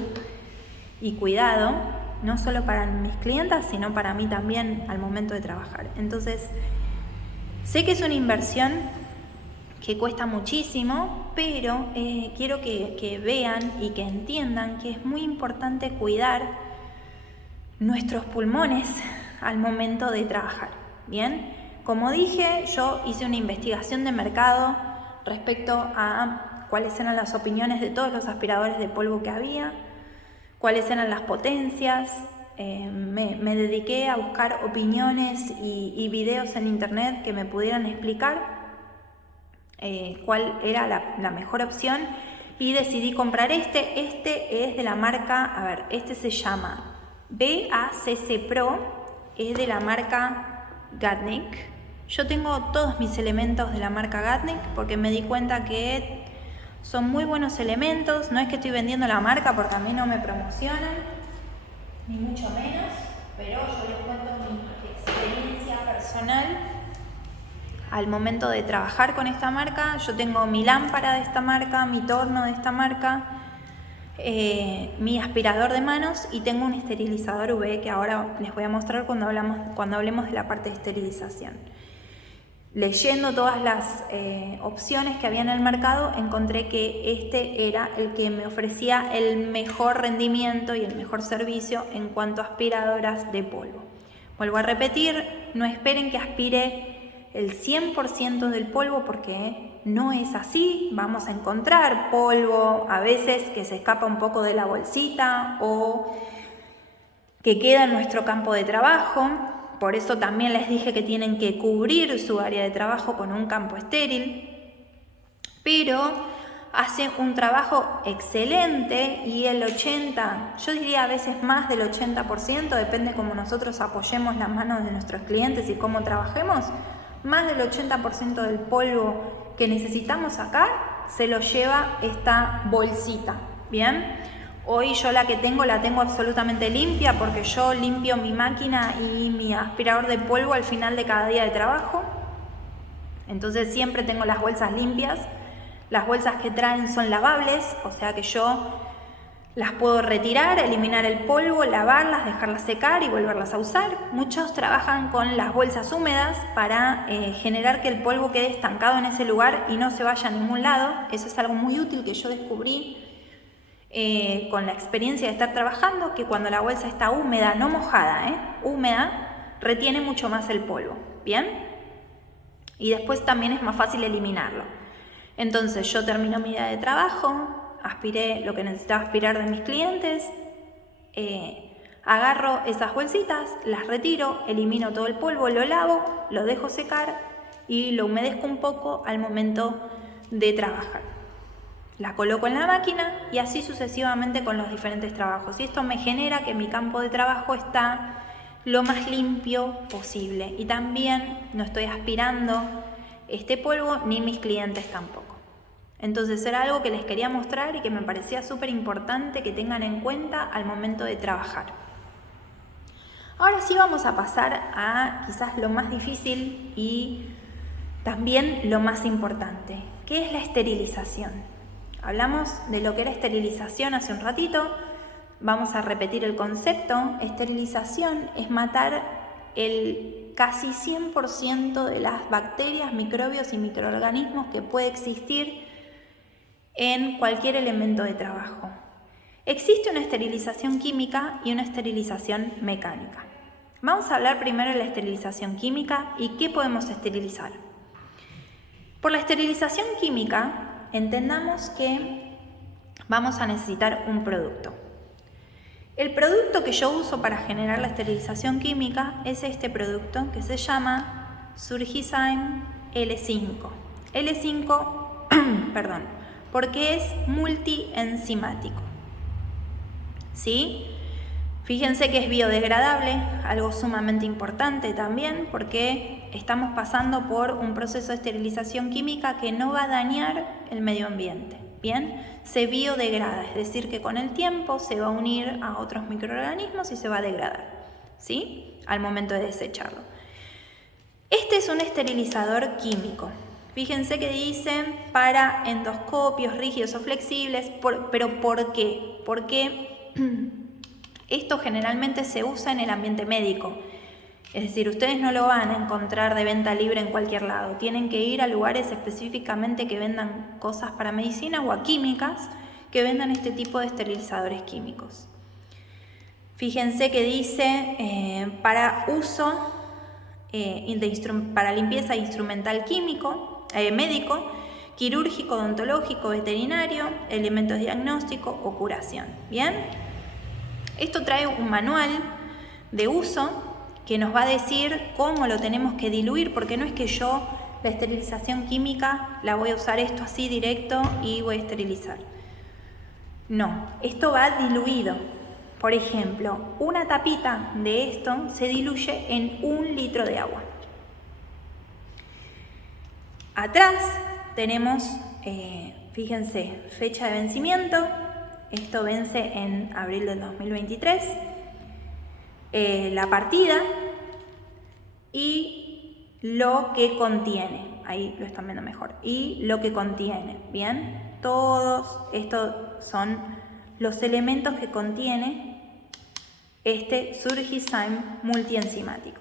y cuidado, no solo para mis clientas, sino para mí también al momento de trabajar. Entonces, sé que es una inversión que cuesta muchísimo, pero quiero que vean y que entiendan que es muy importante cuidar nuestros pulmones al momento de trabajar. Bien, como dije, yo hice una investigación de mercado respecto a cuáles eran las opiniones de todos los aspiradores de polvo que había, cuáles eran las potencias. Me dediqué a buscar opiniones y videos en internet que me pudieran explicar cuál era la mejor opción y decidí comprar este. Este es de la marca, a ver, este se llama BACC Pro, es de la marca Gatnik. Yo tengo todos mis elementos de la marca Gatnik porque me di cuenta que son muy buenos elementos. No es que estoy vendiendo la marca porque a mí no me promocionan, ni mucho menos, pero yo les cuento mi experiencia personal al momento de trabajar con esta marca. Yo tengo mi lámpara de esta marca, mi torno de esta marca, mi aspirador de manos y tengo un esterilizador UV que ahora les voy a mostrar cuando hablemos de la parte de esterilización. Leyendo todas las opciones que había en el mercado, encontré que este era el que me ofrecía el mejor rendimiento y el mejor servicio en cuanto a aspiradoras de polvo. Vuelvo a repetir, no esperen que aspire el 100% del polvo porque no es así. Vamos a encontrar polvo a veces que se escapa un poco de la bolsita o que queda en nuestro campo de trabajo. Por eso también les dije que tienen que cubrir su área de trabajo con un campo estéril, pero hace un trabajo excelente y el 80%, yo diría a veces más del 80%, depende cómo nosotros apoyemos las manos de nuestros clientes y cómo trabajemos, más del 80% del polvo que necesitamos sacar se lo lleva esta bolsita, ¿bien? Hoy yo la tengo absolutamente limpia porque yo limpio mi máquina y mi aspirador de polvo al final de cada día de trabajo. Entonces siempre tengo las bolsas limpias. Las bolsas que traen son lavables, o sea que yo las puedo retirar, eliminar el polvo, lavarlas, dejarlas secar y volverlas a usar. Muchos trabajan con las bolsas húmedas para generar que el polvo quede estancado en ese lugar y no se vaya a ningún lado. Eso es algo muy útil que yo descubrí con la experiencia de estar trabajando, que cuando la bolsa está húmeda, no mojada, húmeda, retiene mucho más el polvo, ¿bien? Y después también es más fácil eliminarlo. Entonces yo termino mi día de trabajo, aspiré lo que necesitaba aspirar de mis clientes, agarro esas bolsitas, las retiro, elimino todo el polvo, lo lavo, lo dejo secar y lo humedezco un poco al momento de trabajar. La coloco en la máquina y así sucesivamente con los diferentes trabajos. Y esto me genera que mi campo de trabajo está lo más limpio posible. Y también no estoy aspirando este polvo ni mis clientes tampoco. Entonces era algo que les quería mostrar y que me parecía súper importante que tengan en cuenta al momento de trabajar. Ahora sí vamos a pasar a quizás lo más difícil y también lo más importante, que es la esterilización. Hablamos de lo que era esterilización hace un ratito, vamos a repetir el concepto. Esterilización es matar el casi 100% de las bacterias, microbios y microorganismos que puede existir en cualquier elemento de trabajo. Existe una esterilización química y una esterilización mecánica. Vamos a hablar primero de la esterilización química y qué podemos esterilizar. Por la esterilización química, entendamos que vamos a necesitar un producto. El producto que yo uso para generar la esterilización química es este producto que se llama Surgizyme L5. L5, perdón, porque es multienzimático. ¿Sí? Fíjense que es biodegradable, algo sumamente importante también, porque estamos pasando por un proceso de esterilización química que no va a dañar el medio ambiente, ¿bien? Se biodegrada, es decir, que con el tiempo se va a unir a otros microorganismos y se va a degradar, ¿sí? Al momento de desecharlo. Este es un esterilizador químico. Fíjense que dice para endoscopios rígidos o flexibles, pero ¿por qué? Porque esto generalmente se usa en el ambiente médico. Es decir, ustedes no lo van a encontrar de venta libre en cualquier lado. Tienen que ir a lugares específicamente que vendan cosas para medicina o a químicas que vendan este tipo de esterilizadores químicos. Fíjense que dice para uso para limpieza instrumental químico, médico, quirúrgico, odontológico, veterinario, elementos diagnósticos o curación. ¿Bien? Esto trae un manual de uso que nos va a decir cómo lo tenemos que diluir, porque no es que yo la esterilización química la voy a usar esto así directo y voy a esterilizar. No, esto va diluido. Por ejemplo, una tapita de esto se diluye en 1 litro de agua. Atrás tenemos, fíjense, fecha de vencimiento. Esto vence en abril del 2023. La partida y lo que contiene. Ahí lo están viendo mejor. Y lo que contiene, ¿bien? Todos estos son los elementos que contiene este Surgizyme multienzimático.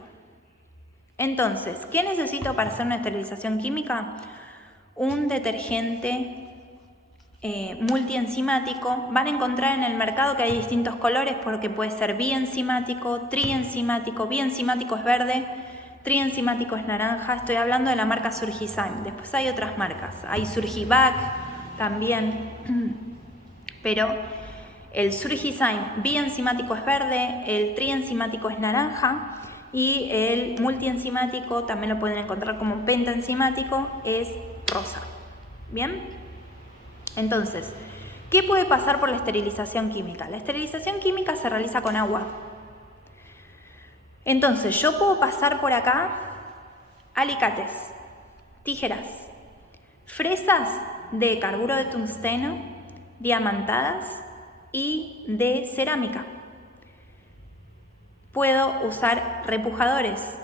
Entonces, ¿qué necesito para hacer una esterilización química? Un detergente multienzimático. Van a encontrar en el mercado que hay distintos colores porque puede ser bienzimático, trienzimático. Bienzimático es verde, trienzimático es naranja. Estoy hablando de la marca Surgizyme. Después hay otras marcas. Hay Surgivac también. Pero el Surgizyme bienzimático es verde, el trienzimático es naranja y el multienzimático, también lo pueden encontrar como pentaenzimático, es rosa. ¿Bien? Entonces, ¿qué puede pasar por la esterilización química? La esterilización química se realiza con agua. Entonces, yo puedo pasar por acá alicates, tijeras, fresas de carburo de tungsteno, diamantadas y de cerámica. Puedo usar repujadores,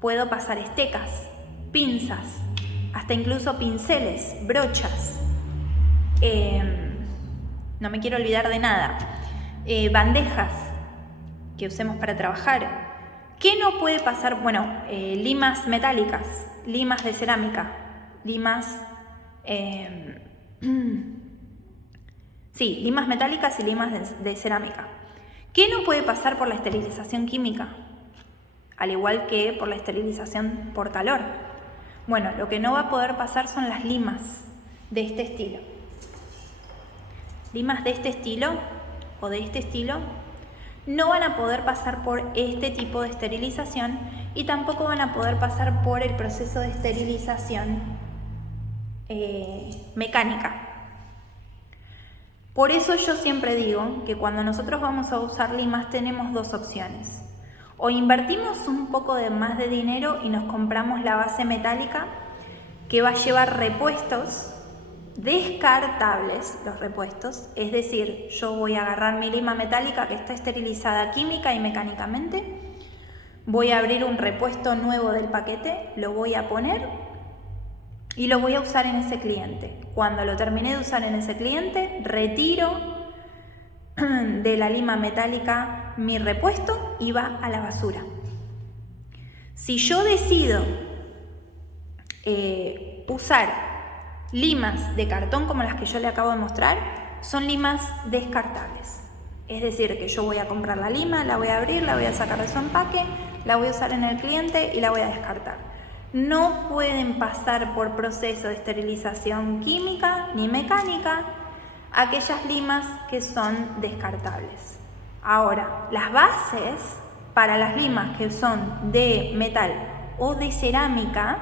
puedo pasar estecas, pinzas, hasta incluso pinceles, brochas. No me quiero olvidar de nada. Bandejas que usemos para trabajar. ¿Qué no puede pasar? Bueno, limas metálicas, limas de cerámica, limas... sí, limas metálicas y limas de cerámica. ¿Qué no puede pasar por la esterilización química? Al igual que por la esterilización por calor. Bueno, lo que no va a poder pasar son las limas de este estilo. Limas de este estilo o de este estilo no van a poder pasar por este tipo de esterilización y tampoco van a poder pasar por el proceso de esterilización mecánica. Por eso yo siempre digo que cuando nosotros vamos a usar limas tenemos dos opciones. O invertimos un poco más de dinero y nos compramos la base metálica que va a llevar repuestos descartables, los repuestos, es decir, yo voy a agarrar mi lima metálica que está esterilizada química y mecánicamente, voy a abrir un repuesto nuevo del paquete, lo voy a poner y lo voy a usar en ese cliente. Cuando lo terminé de usar en ese cliente, retiro de la lima metálica mi repuesto y va a la basura. Si yo decido usar limas de cartón como las que yo le acabo de mostrar, son limas descartables. Es decir, que yo voy a comprar la lima, la voy a abrir, la voy a sacar de su empaque, la voy a usar en el cliente y la voy a descartar. No pueden pasar por proceso de esterilización química ni mecánica aquellas limas que son descartables. Ahora, las bases para las limas que son de metal o de cerámica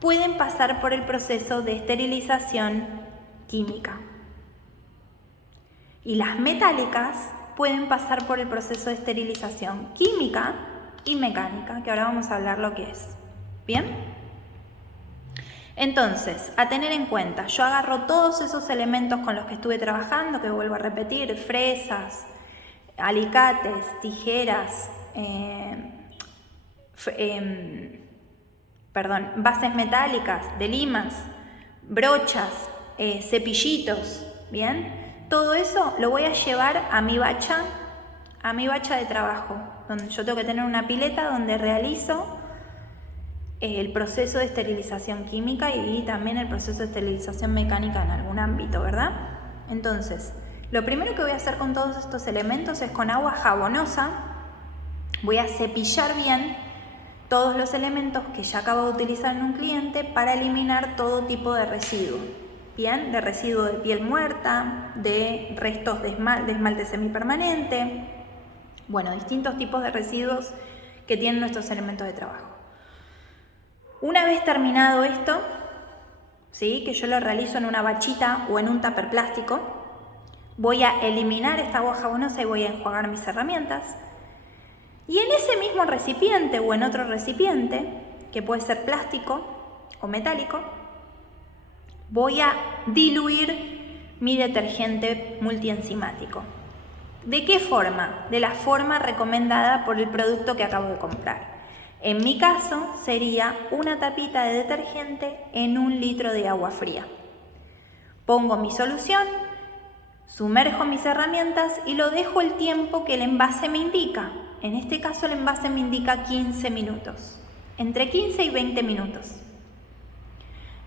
pueden pasar por el proceso de esterilización química. Y las metálicas pueden pasar por el proceso de esterilización química y mecánica, que ahora vamos a hablar lo que es. ¿Bien? Entonces, a tener en cuenta, yo agarro todos esos elementos con los que estuve trabajando, que vuelvo a repetir, fresas, alicates, tijeras, bases metálicas, de limas, brochas, cepillitos, ¿bien? Todo eso lo voy a llevar a mi bacha de trabajo, donde yo tengo que tener una pileta donde realizo el proceso de esterilización química y también el proceso de esterilización mecánica en algún ámbito, ¿verdad? Entonces, lo primero que voy a hacer con todos estos elementos es con agua jabonosa, voy a cepillar bien todos los elementos que ya acabo de utilizar en un cliente para eliminar todo tipo de residuo, ¿bien? De residuo de piel muerta, de restos de esmalte semipermanente, bueno, distintos tipos de residuos que tienen nuestros elementos de trabajo. Una vez terminado esto, ¿sí? Que yo lo realizo en una bachita o en un tupper plástico, voy a eliminar esta agua jabonosa y voy a enjuagar mis herramientas. Y en ese mismo recipiente o en otro recipiente, que puede ser plástico o metálico, voy a diluir mi detergente multienzimático. ¿De qué forma? De la forma recomendada por el producto que acabo de comprar. En mi caso sería una tapita de detergente en 1 litro de agua fría. Pongo mi solución, sumerjo mis herramientas y lo dejo el tiempo que el envase me indica. En este caso el envase me indica 15 minutos, entre 15 y 20 minutos.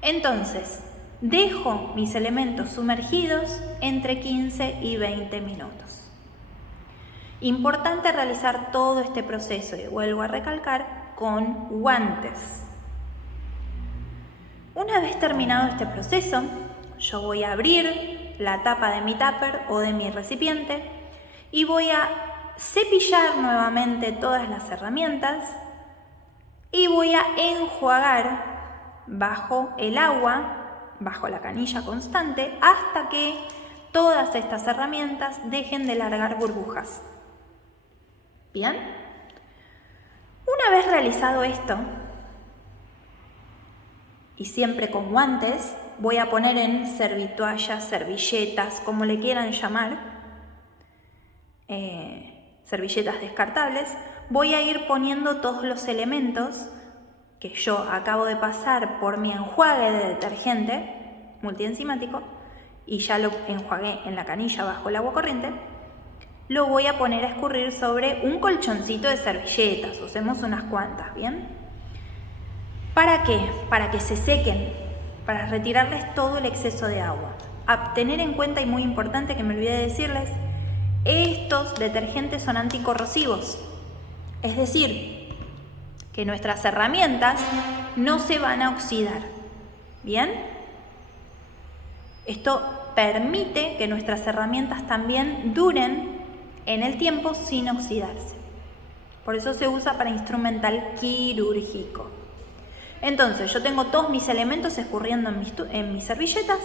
Entonces, dejo mis elementos sumergidos entre 15 y 20 minutos. Importante realizar todo este proceso, y vuelvo a recalcar, con guantes. Una vez terminado este proceso, yo voy a abrir la tapa de mi tupper o de mi recipiente y voy a cepillar nuevamente todas las herramientas y voy a enjuagar bajo el agua, bajo la canilla constante, hasta que todas estas herramientas dejen de largar burbujas. ¿Bien? Una vez realizado esto, y siempre con guantes, voy a poner en servitoallas, servilletas, como le quieran llamar, servilletas descartables, voy a ir poniendo todos los elementos que yo acabo de pasar por mi enjuague de detergente multienzimático y ya lo enjuagué en la canilla bajo el agua corriente. Lo voy a poner a escurrir sobre un colchoncito de servilletas, usemos unas cuantas, ¿bien? ¿Para qué? Para que se sequen, para retirarles todo el exceso de agua. A tener en cuenta, y muy importante que me olvidé de decirles, estos detergentes son anticorrosivos, es decir, que nuestras herramientas no se van a oxidar, ¿bien? Esto permite que nuestras herramientas también duren en el tiempo sin oxidarse. Por eso se usa para instrumental quirúrgico. Entonces, yo tengo todos mis elementos escurriendo en mis servilletas.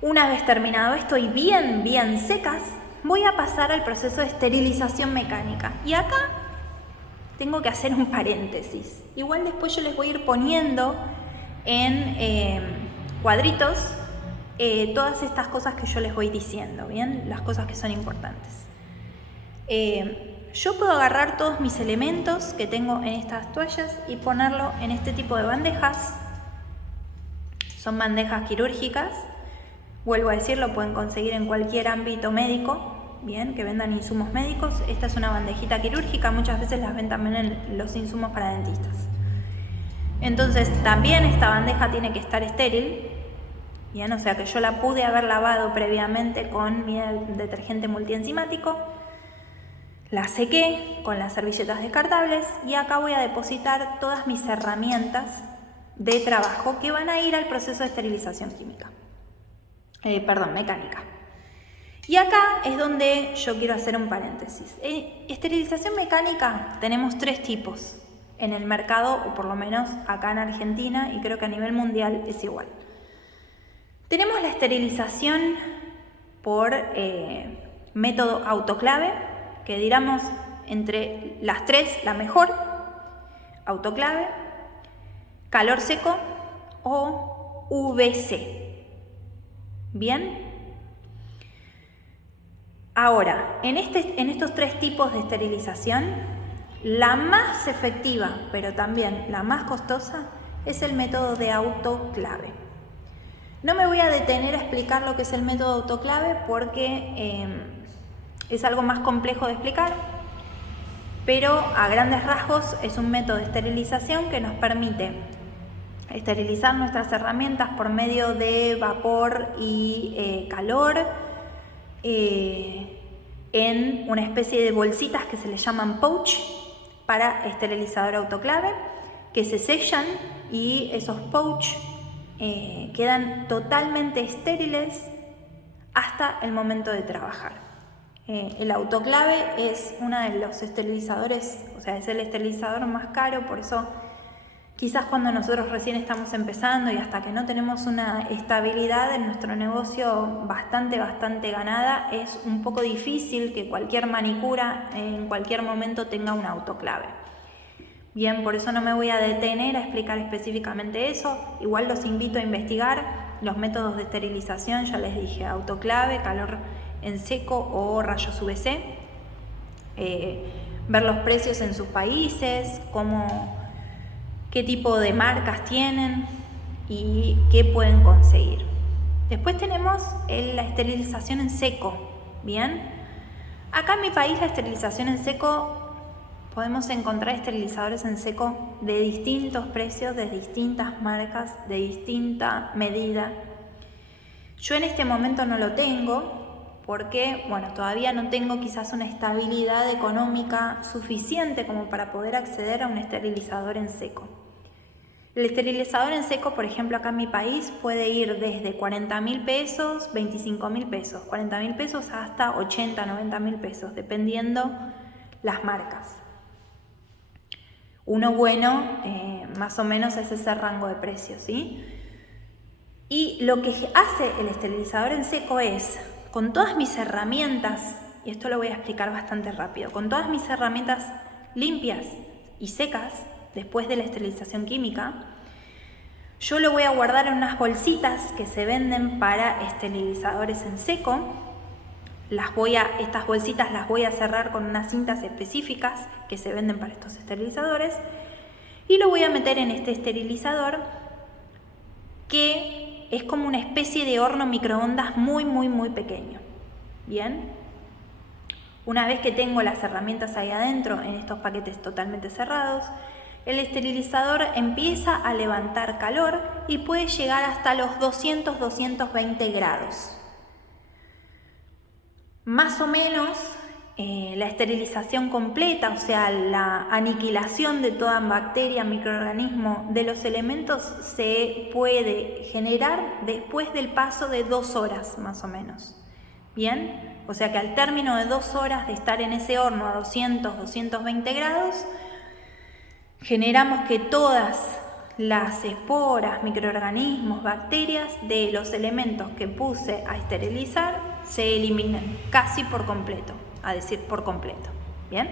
Una vez terminado esto y bien secas, voy a pasar al proceso de esterilización mecánica. Y acá tengo que hacer un paréntesis. Igual después yo les voy a ir poniendo en cuadritos todas estas cosas que yo les voy diciendo, ¿bien? Las cosas que son importantes. Yo puedo agarrar todos mis elementos que tengo en estas toallas y ponerlo en este tipo de bandejas. Son bandejas quirúrgicas. Vuelvo a decir, lo pueden conseguir en cualquier ámbito médico, bien, que vendan insumos médicos. Esta es una bandejita quirúrgica, muchas veces las ven también en los insumos para dentistas. Entonces, también esta bandeja tiene que estar estéril. Bien, o sea que yo la pude haber lavado previamente con mi detergente multienzimático, la sequé con las servilletas descartables y acá voy a depositar todas mis herramientas de trabajo que van a ir al proceso de esterilización mecánica. Y acá es donde yo quiero hacer un paréntesis. Esterilización mecánica tenemos 3 tipos en el mercado, o por lo menos acá en Argentina, y creo que a nivel mundial es igual. Tenemos la esterilización por método autoclave, que diríamos entre las 3 la mejor: autoclave, calor seco o UVC. ¿Bien? Ahora, en estos 3 tipos de esterilización, la más efectiva, pero también la más costosa, es el método de autoclave. No me voy a detener a explicar lo que es el método autoclave porque es algo más complejo de explicar, pero a grandes rasgos es un método de esterilización que nos permite esterilizar nuestras herramientas por medio de vapor y calor en una especie de bolsitas que se le llaman pouch para esterilizador autoclave, que se sellan y esos pouch quedan totalmente estériles hasta el momento de trabajar. El autoclave es uno de los esterilizadores, o sea, es el esterilizador más caro, por eso Quizás cuando nosotros recién estamos empezando y hasta que no tenemos una estabilidad en nuestro negocio bastante ganada, es un poco difícil que cualquier manicura en cualquier momento tenga un autoclave. Bien, por eso no me voy a detener a explicar específicamente eso. Igual los invito a investigar los métodos de esterilización, ya les dije, autoclave, calor en seco o rayos UVC. Ver los precios en sus países, qué tipo de marcas tienen y qué pueden conseguir. Después tenemos la esterilización en seco. Bien, acá en mi país la esterilización en seco, podemos encontrar esterilizadores en seco de distintos precios, de distintas marcas, de distinta medida. Yo en este momento no lo tengo porque, todavía no tengo quizás una estabilidad económica suficiente como para poder acceder a un esterilizador en seco. El esterilizador en seco, por ejemplo, acá en mi país puede ir desde 40.000 pesos, 25.000 pesos, 40.000 pesos hasta 80, 90.000 pesos, dependiendo las marcas. Uno bueno, más o menos es ese rango de precios, ¿sí? Y lo que hace el esterilizador en seco es, con todas mis herramientas, y esto lo voy a explicar bastante rápido, con todas mis herramientas limpias y secas, después de la esterilización química, yo lo voy a guardar en unas bolsitas que se venden para esterilizadores en seco. Estas bolsitas las voy a cerrar con unas cintas específicas que se venden para estos esterilizadores y lo voy a meter en este esterilizador que es como una especie de horno microondas muy pequeño. Bien, una vez que tengo las herramientas ahí adentro en estos paquetes totalmente cerrados, el esterilizador empieza a levantar calor y puede llegar hasta los 200-220 grados. Más o menos la esterilización completa, o sea, la aniquilación de toda bacteria, microorganismo, de los elementos se puede generar después del paso de 2 horas más o menos. Bien, o sea que al término de 2 horas de estar en ese horno a 200-220 grados, generamos que todas las esporas, microorganismos, bacterias de los elementos que puse a esterilizar se eliminen casi por completo, a decir por completo. ¿Bien?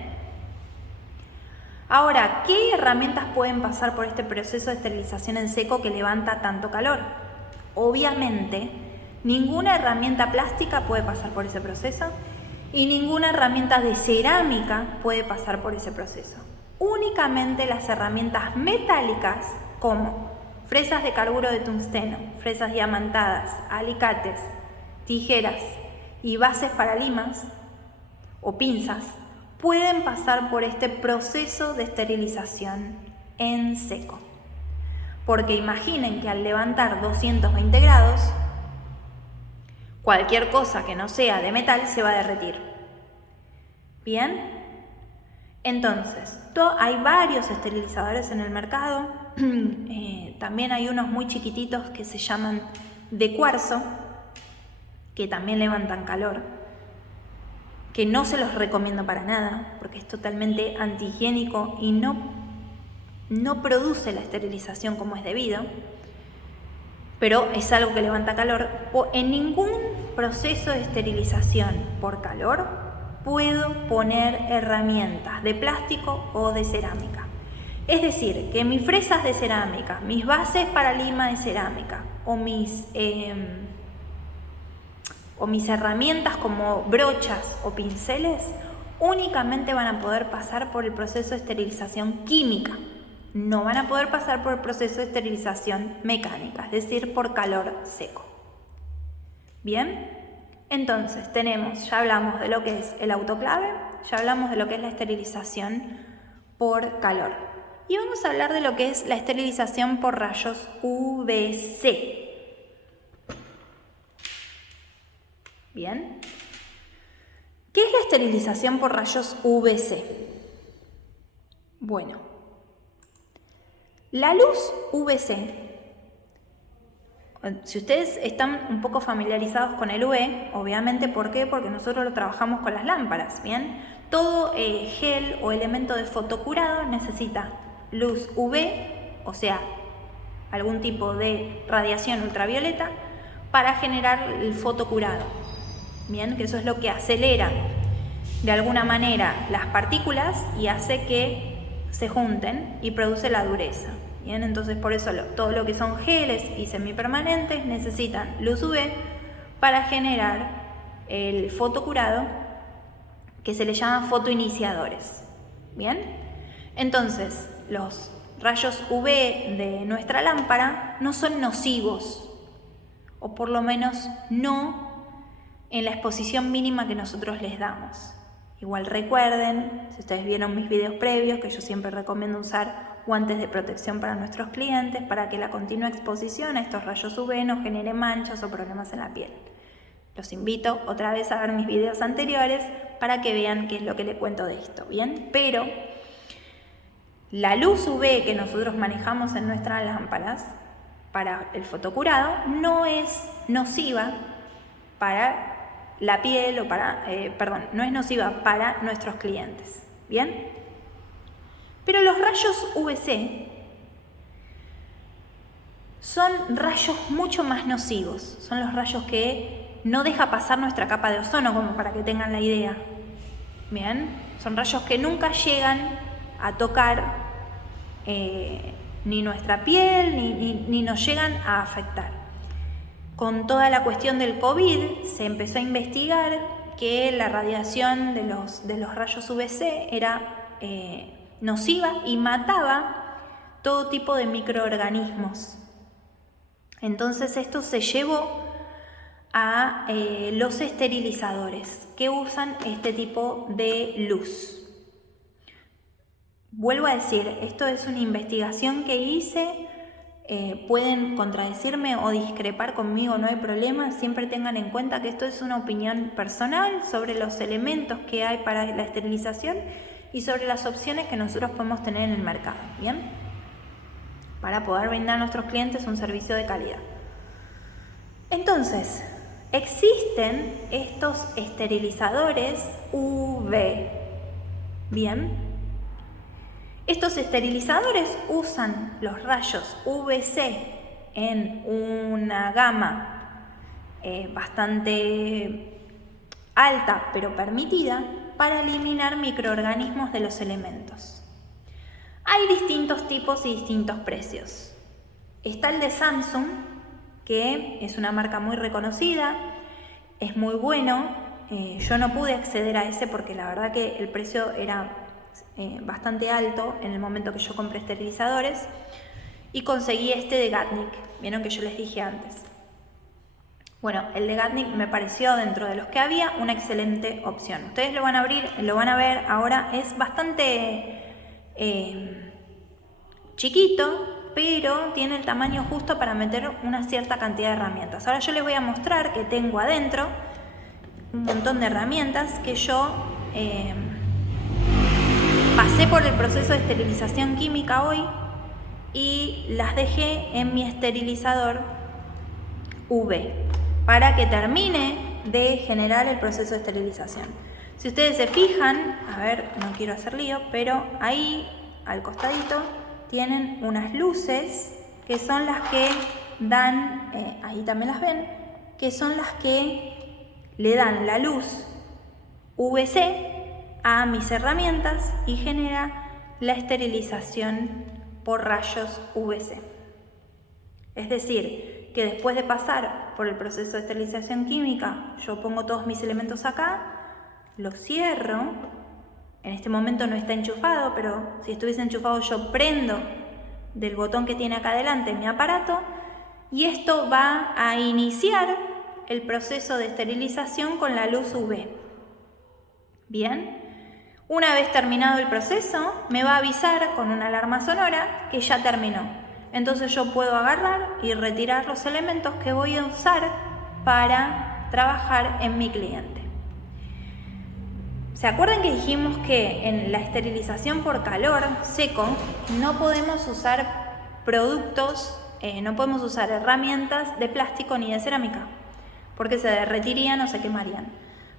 Ahora, ¿qué herramientas pueden pasar por este proceso de esterilización en seco que levanta tanto calor? Obviamente, ninguna herramienta plástica puede pasar por ese proceso y ninguna herramienta de cerámica puede pasar por ese proceso. Únicamente las herramientas metálicas como fresas de carburo de tungsteno, fresas diamantadas, alicates, tijeras y bases para limas o pinzas pueden pasar por este proceso de esterilización en seco. Porque imaginen que al levantar 220 grados, cualquier cosa que no sea de metal se va a derretir. ¿Bien? Entonces, hay varios esterilizadores en el mercado, también hay unos muy chiquititos que se llaman de cuarzo, que también levantan calor, que no se los recomiendo para nada, porque es totalmente antihigiénico y no produce la esterilización como es debido, pero es algo que levanta calor. En ningún proceso de esterilización por calor puedo poner herramientas de plástico o de cerámica. Es decir, que mis fresas de cerámica, mis bases para lima de cerámica o mis herramientas como brochas o pinceles únicamente van a poder pasar por el proceso de esterilización química. No van a poder pasar por el proceso de esterilización mecánica, es decir, por calor seco. ¿Bien? Entonces ya hablamos de lo que es el autoclave, ya hablamos de lo que es la esterilización por calor. Y vamos a hablar de lo que es la esterilización por rayos UVC. Bien. ¿Qué es la esterilización por rayos UVC? Bueno, la luz UVC, si ustedes están un poco familiarizados con el UV, obviamente, ¿por qué? Porque nosotros lo trabajamos con las lámparas, ¿bien? Todo gel o elemento de fotocurado necesita luz UV o sea, algún tipo de radiación ultravioleta, para generar el fotocurado. Bien, que eso es lo que acelera de alguna manera las partículas y hace que se junten y produce la dureza. Bien, entonces por eso todo lo que son geles y semipermanentes necesitan luz UV para generar el fotocurado, que se le llama fotoiniciadores. Bien, entonces los rayos UV de nuestra lámpara no son nocivos, o por lo menos no en la exposición mínima que nosotros les damos. Igual recuerden, si ustedes vieron mis videos previos, que yo siempre recomiendo usar guantes de protección para nuestros clientes para que la continua exposición a estos rayos UV no genere manchas o problemas en la piel. Los invito otra vez a ver mis videos anteriores para que vean qué es lo que les cuento de esto, ¿bien? Pero la luz UV que nosotros manejamos en nuestras lámparas para el fotocurado no es nociva para la piel o no es nociva para nuestros clientes, ¿bien? Pero los rayos UVC son rayos mucho más nocivos, son los rayos que no deja pasar nuestra capa de ozono, como para que tengan la idea, ¿bien? Son rayos que nunca llegan a tocar ni nuestra piel ni nos llegan a afectar. Con toda la cuestión del COVID se empezó a investigar que la radiación de los rayos UVC era nociva y mataba todo tipo de microorganismos. Entonces esto se llevó a los esterilizadores que usan este tipo de luz. Vuelvo a decir, esto es una investigación que hice. Pueden contradecirme o discrepar conmigo, no hay problema. Siempre tengan en cuenta que esto es una opinión personal sobre los elementos que hay para la esterilización y sobre las opciones que nosotros podemos tener en el mercado, ¿bien? Para poder brindar a nuestros clientes un servicio de calidad. Entonces, existen estos esterilizadores UV, ¿bien? Estos esterilizadores usan los rayos UVC en una gama bastante alta pero permitida para eliminar microorganismos de los elementos. Hay distintos tipos y distintos precios. Está el de Samsung, que es una marca muy reconocida, es muy bueno. Yo no pude acceder a ese porque la verdad que el precio era bastante alto en el momento que yo compré esterilizadores, y conseguí este de Gatnik. Vieron que yo les dije antes. Bueno, el de Gatnik me pareció, dentro de los que había, una excelente opción. Ustedes lo van a abrir, lo van a ver ahora. Es bastante chiquito, pero tiene el tamaño justo para meter una cierta cantidad de herramientas. Ahora yo les voy a mostrar que tengo adentro un montón de herramientas que yo pasé por el proceso de esterilización química hoy y las dejé en mi esterilizador UV para que termine de generar el proceso de esterilización. Si ustedes se fijan, a ver, no quiero hacer lío, pero ahí al costadito tienen unas luces que son las que dan, ahí también las ven, que son las que le dan la luz UVC a mis herramientas y genera la esterilización por rayos UVC. Es decir, que después de pasar por el proceso de esterilización química, yo pongo todos mis elementos acá, lo cierro. En este momento no está enchufado, pero si estuviese enchufado yo prendo del botón que tiene acá adelante mi aparato y esto va a iniciar el proceso de esterilización con la luz UV. Bien. Una vez terminado el proceso, me va a avisar con una alarma sonora que ya terminó. Entonces yo puedo agarrar y retirar los elementos que voy a usar para trabajar en mi cliente. ¿Se acuerdan que dijimos que en la esterilización por calor seco no podemos usar productos, no podemos usar herramientas de plástico ni de cerámica, porque se derretirían o se quemarían?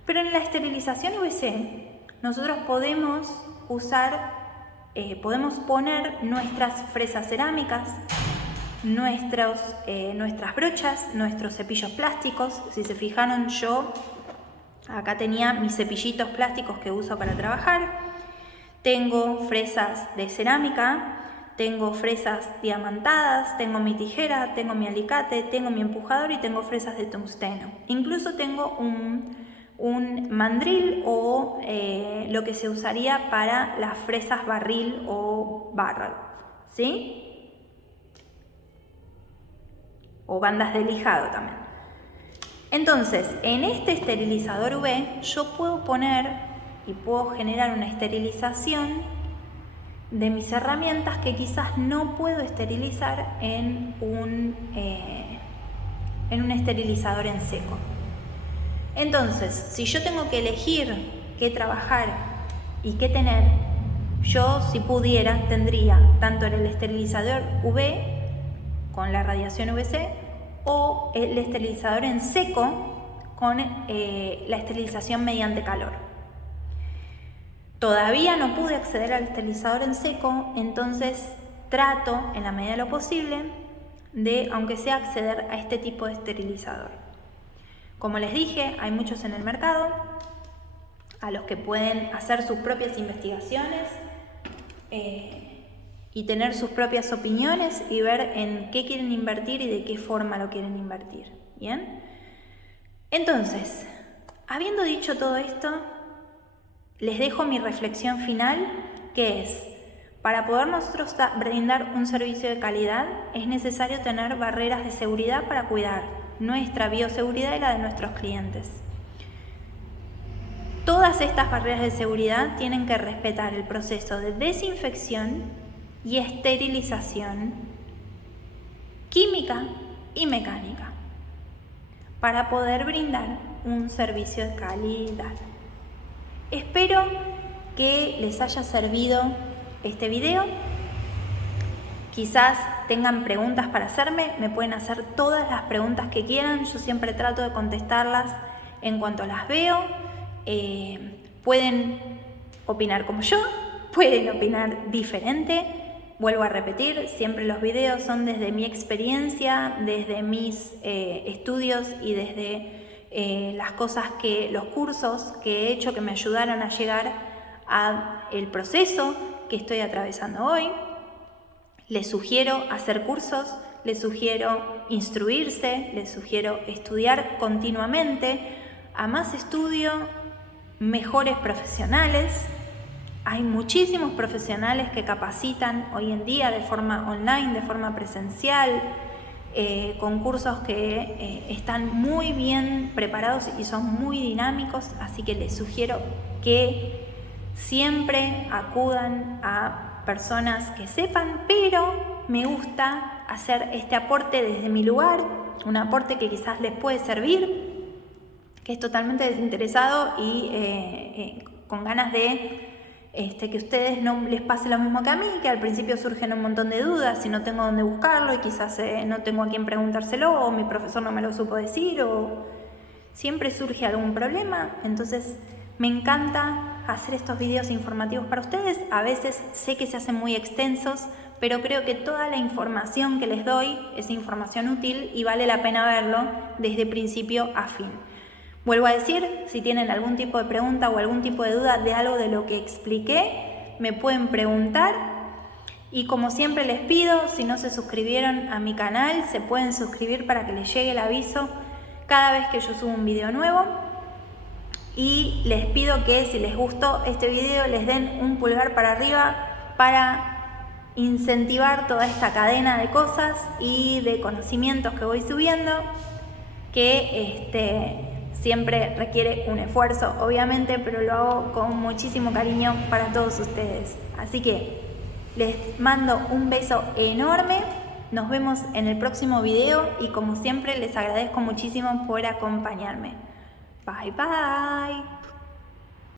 Pero en la esterilización UVC nosotros podemos usar podemos poner nuestras fresas cerámicas, nuestras brochas, nuestros cepillos plásticos. Si se fijaron, yo acá tenía mis cepillitos plásticos que uso para trabajar. Tengo fresas de cerámica, tengo fresas diamantadas, tengo mi tijera, tengo mi alicate, tengo mi empujador y tengo fresas de tungsteno. Incluso tengo un mandril o lo que se usaría para las fresas barril o barrel, ¿sí? O bandas de lijado también. Entonces, en este esterilizador UV yo puedo poner y puedo generar una esterilización de mis herramientas que quizás no puedo esterilizar en un esterilizador en seco. Entonces, si yo tengo que elegir qué trabajar y qué tener, yo, si pudiera, tendría tanto el esterilizador UV con la radiación UVC o el esterilizador en seco con la esterilización mediante calor. Todavía no pude acceder al esterilizador en seco, entonces trato, en la medida de lo posible, de, aunque sea, acceder a este tipo de esterilizador. Como les dije, hay muchos en el mercado a los que pueden hacer sus propias investigaciones y tener sus propias opiniones y ver en qué quieren invertir y de qué forma lo quieren invertir. ¿Bien? Entonces, habiendo dicho todo esto, les dejo mi reflexión final, que es: para poder nosotros brindar un servicio de calidad, es necesario tener barreras de seguridad para cuidar nuestra bioseguridad y la de nuestros clientes. Todas estas barreras de seguridad tienen que respetar el proceso de desinfección y esterilización química y mecánica para poder brindar un servicio de calidad. Espero que les haya servido este video. Quizás tengan preguntas para hacerme, me pueden hacer todas las preguntas que quieran, yo siempre trato de contestarlas en cuanto las veo. Pueden opinar como yo, pueden opinar diferente. Vuelvo a repetir, siempre los videos son desde mi experiencia, desde mis estudios y desde los cursos que he hecho que me ayudaron a llegar al proceso que estoy atravesando hoy. Les sugiero hacer cursos, les sugiero instruirse, les sugiero estudiar continuamente. A más estudio, mejores profesionales. Hay muchísimos profesionales que capacitan hoy en día de forma online, de forma presencial, con cursos que están muy bien preparados y son muy dinámicos, así que les sugiero que siempre acudan a personas que sepan, pero me gusta hacer este aporte desde mi lugar, un aporte que quizás les puede servir, que es totalmente desinteresado y con ganas de que a ustedes no les pase lo mismo que a mí, que al principio surgen un montón de dudas y no tengo dónde buscarlo y quizás no tengo a quién preguntárselo o mi profesor no me lo supo decir o siempre surge algún problema. Entonces me encanta hacer estos videos informativos para ustedes. A veces sé que se hacen muy extensos, pero creo que toda la información que les doy es información útil y vale la pena verlo desde principio a fin. Vuelvo a decir, si tienen algún tipo de pregunta o algún tipo de duda de algo de lo que expliqué, me pueden preguntar. Y como siempre les pido, si no se suscribieron a mi canal, se pueden suscribir para que les llegue el aviso cada vez que yo subo un video nuevo. Y les pido que si les gustó este video les den un pulgar para arriba para incentivar toda esta cadena de cosas y de conocimientos que voy subiendo, que siempre requiere un esfuerzo, obviamente, pero lo hago con muchísimo cariño para todos ustedes. Así que les mando un beso enorme. Nos vemos en el próximo video y como siempre les agradezco muchísimo por acompañarme. Bye bye.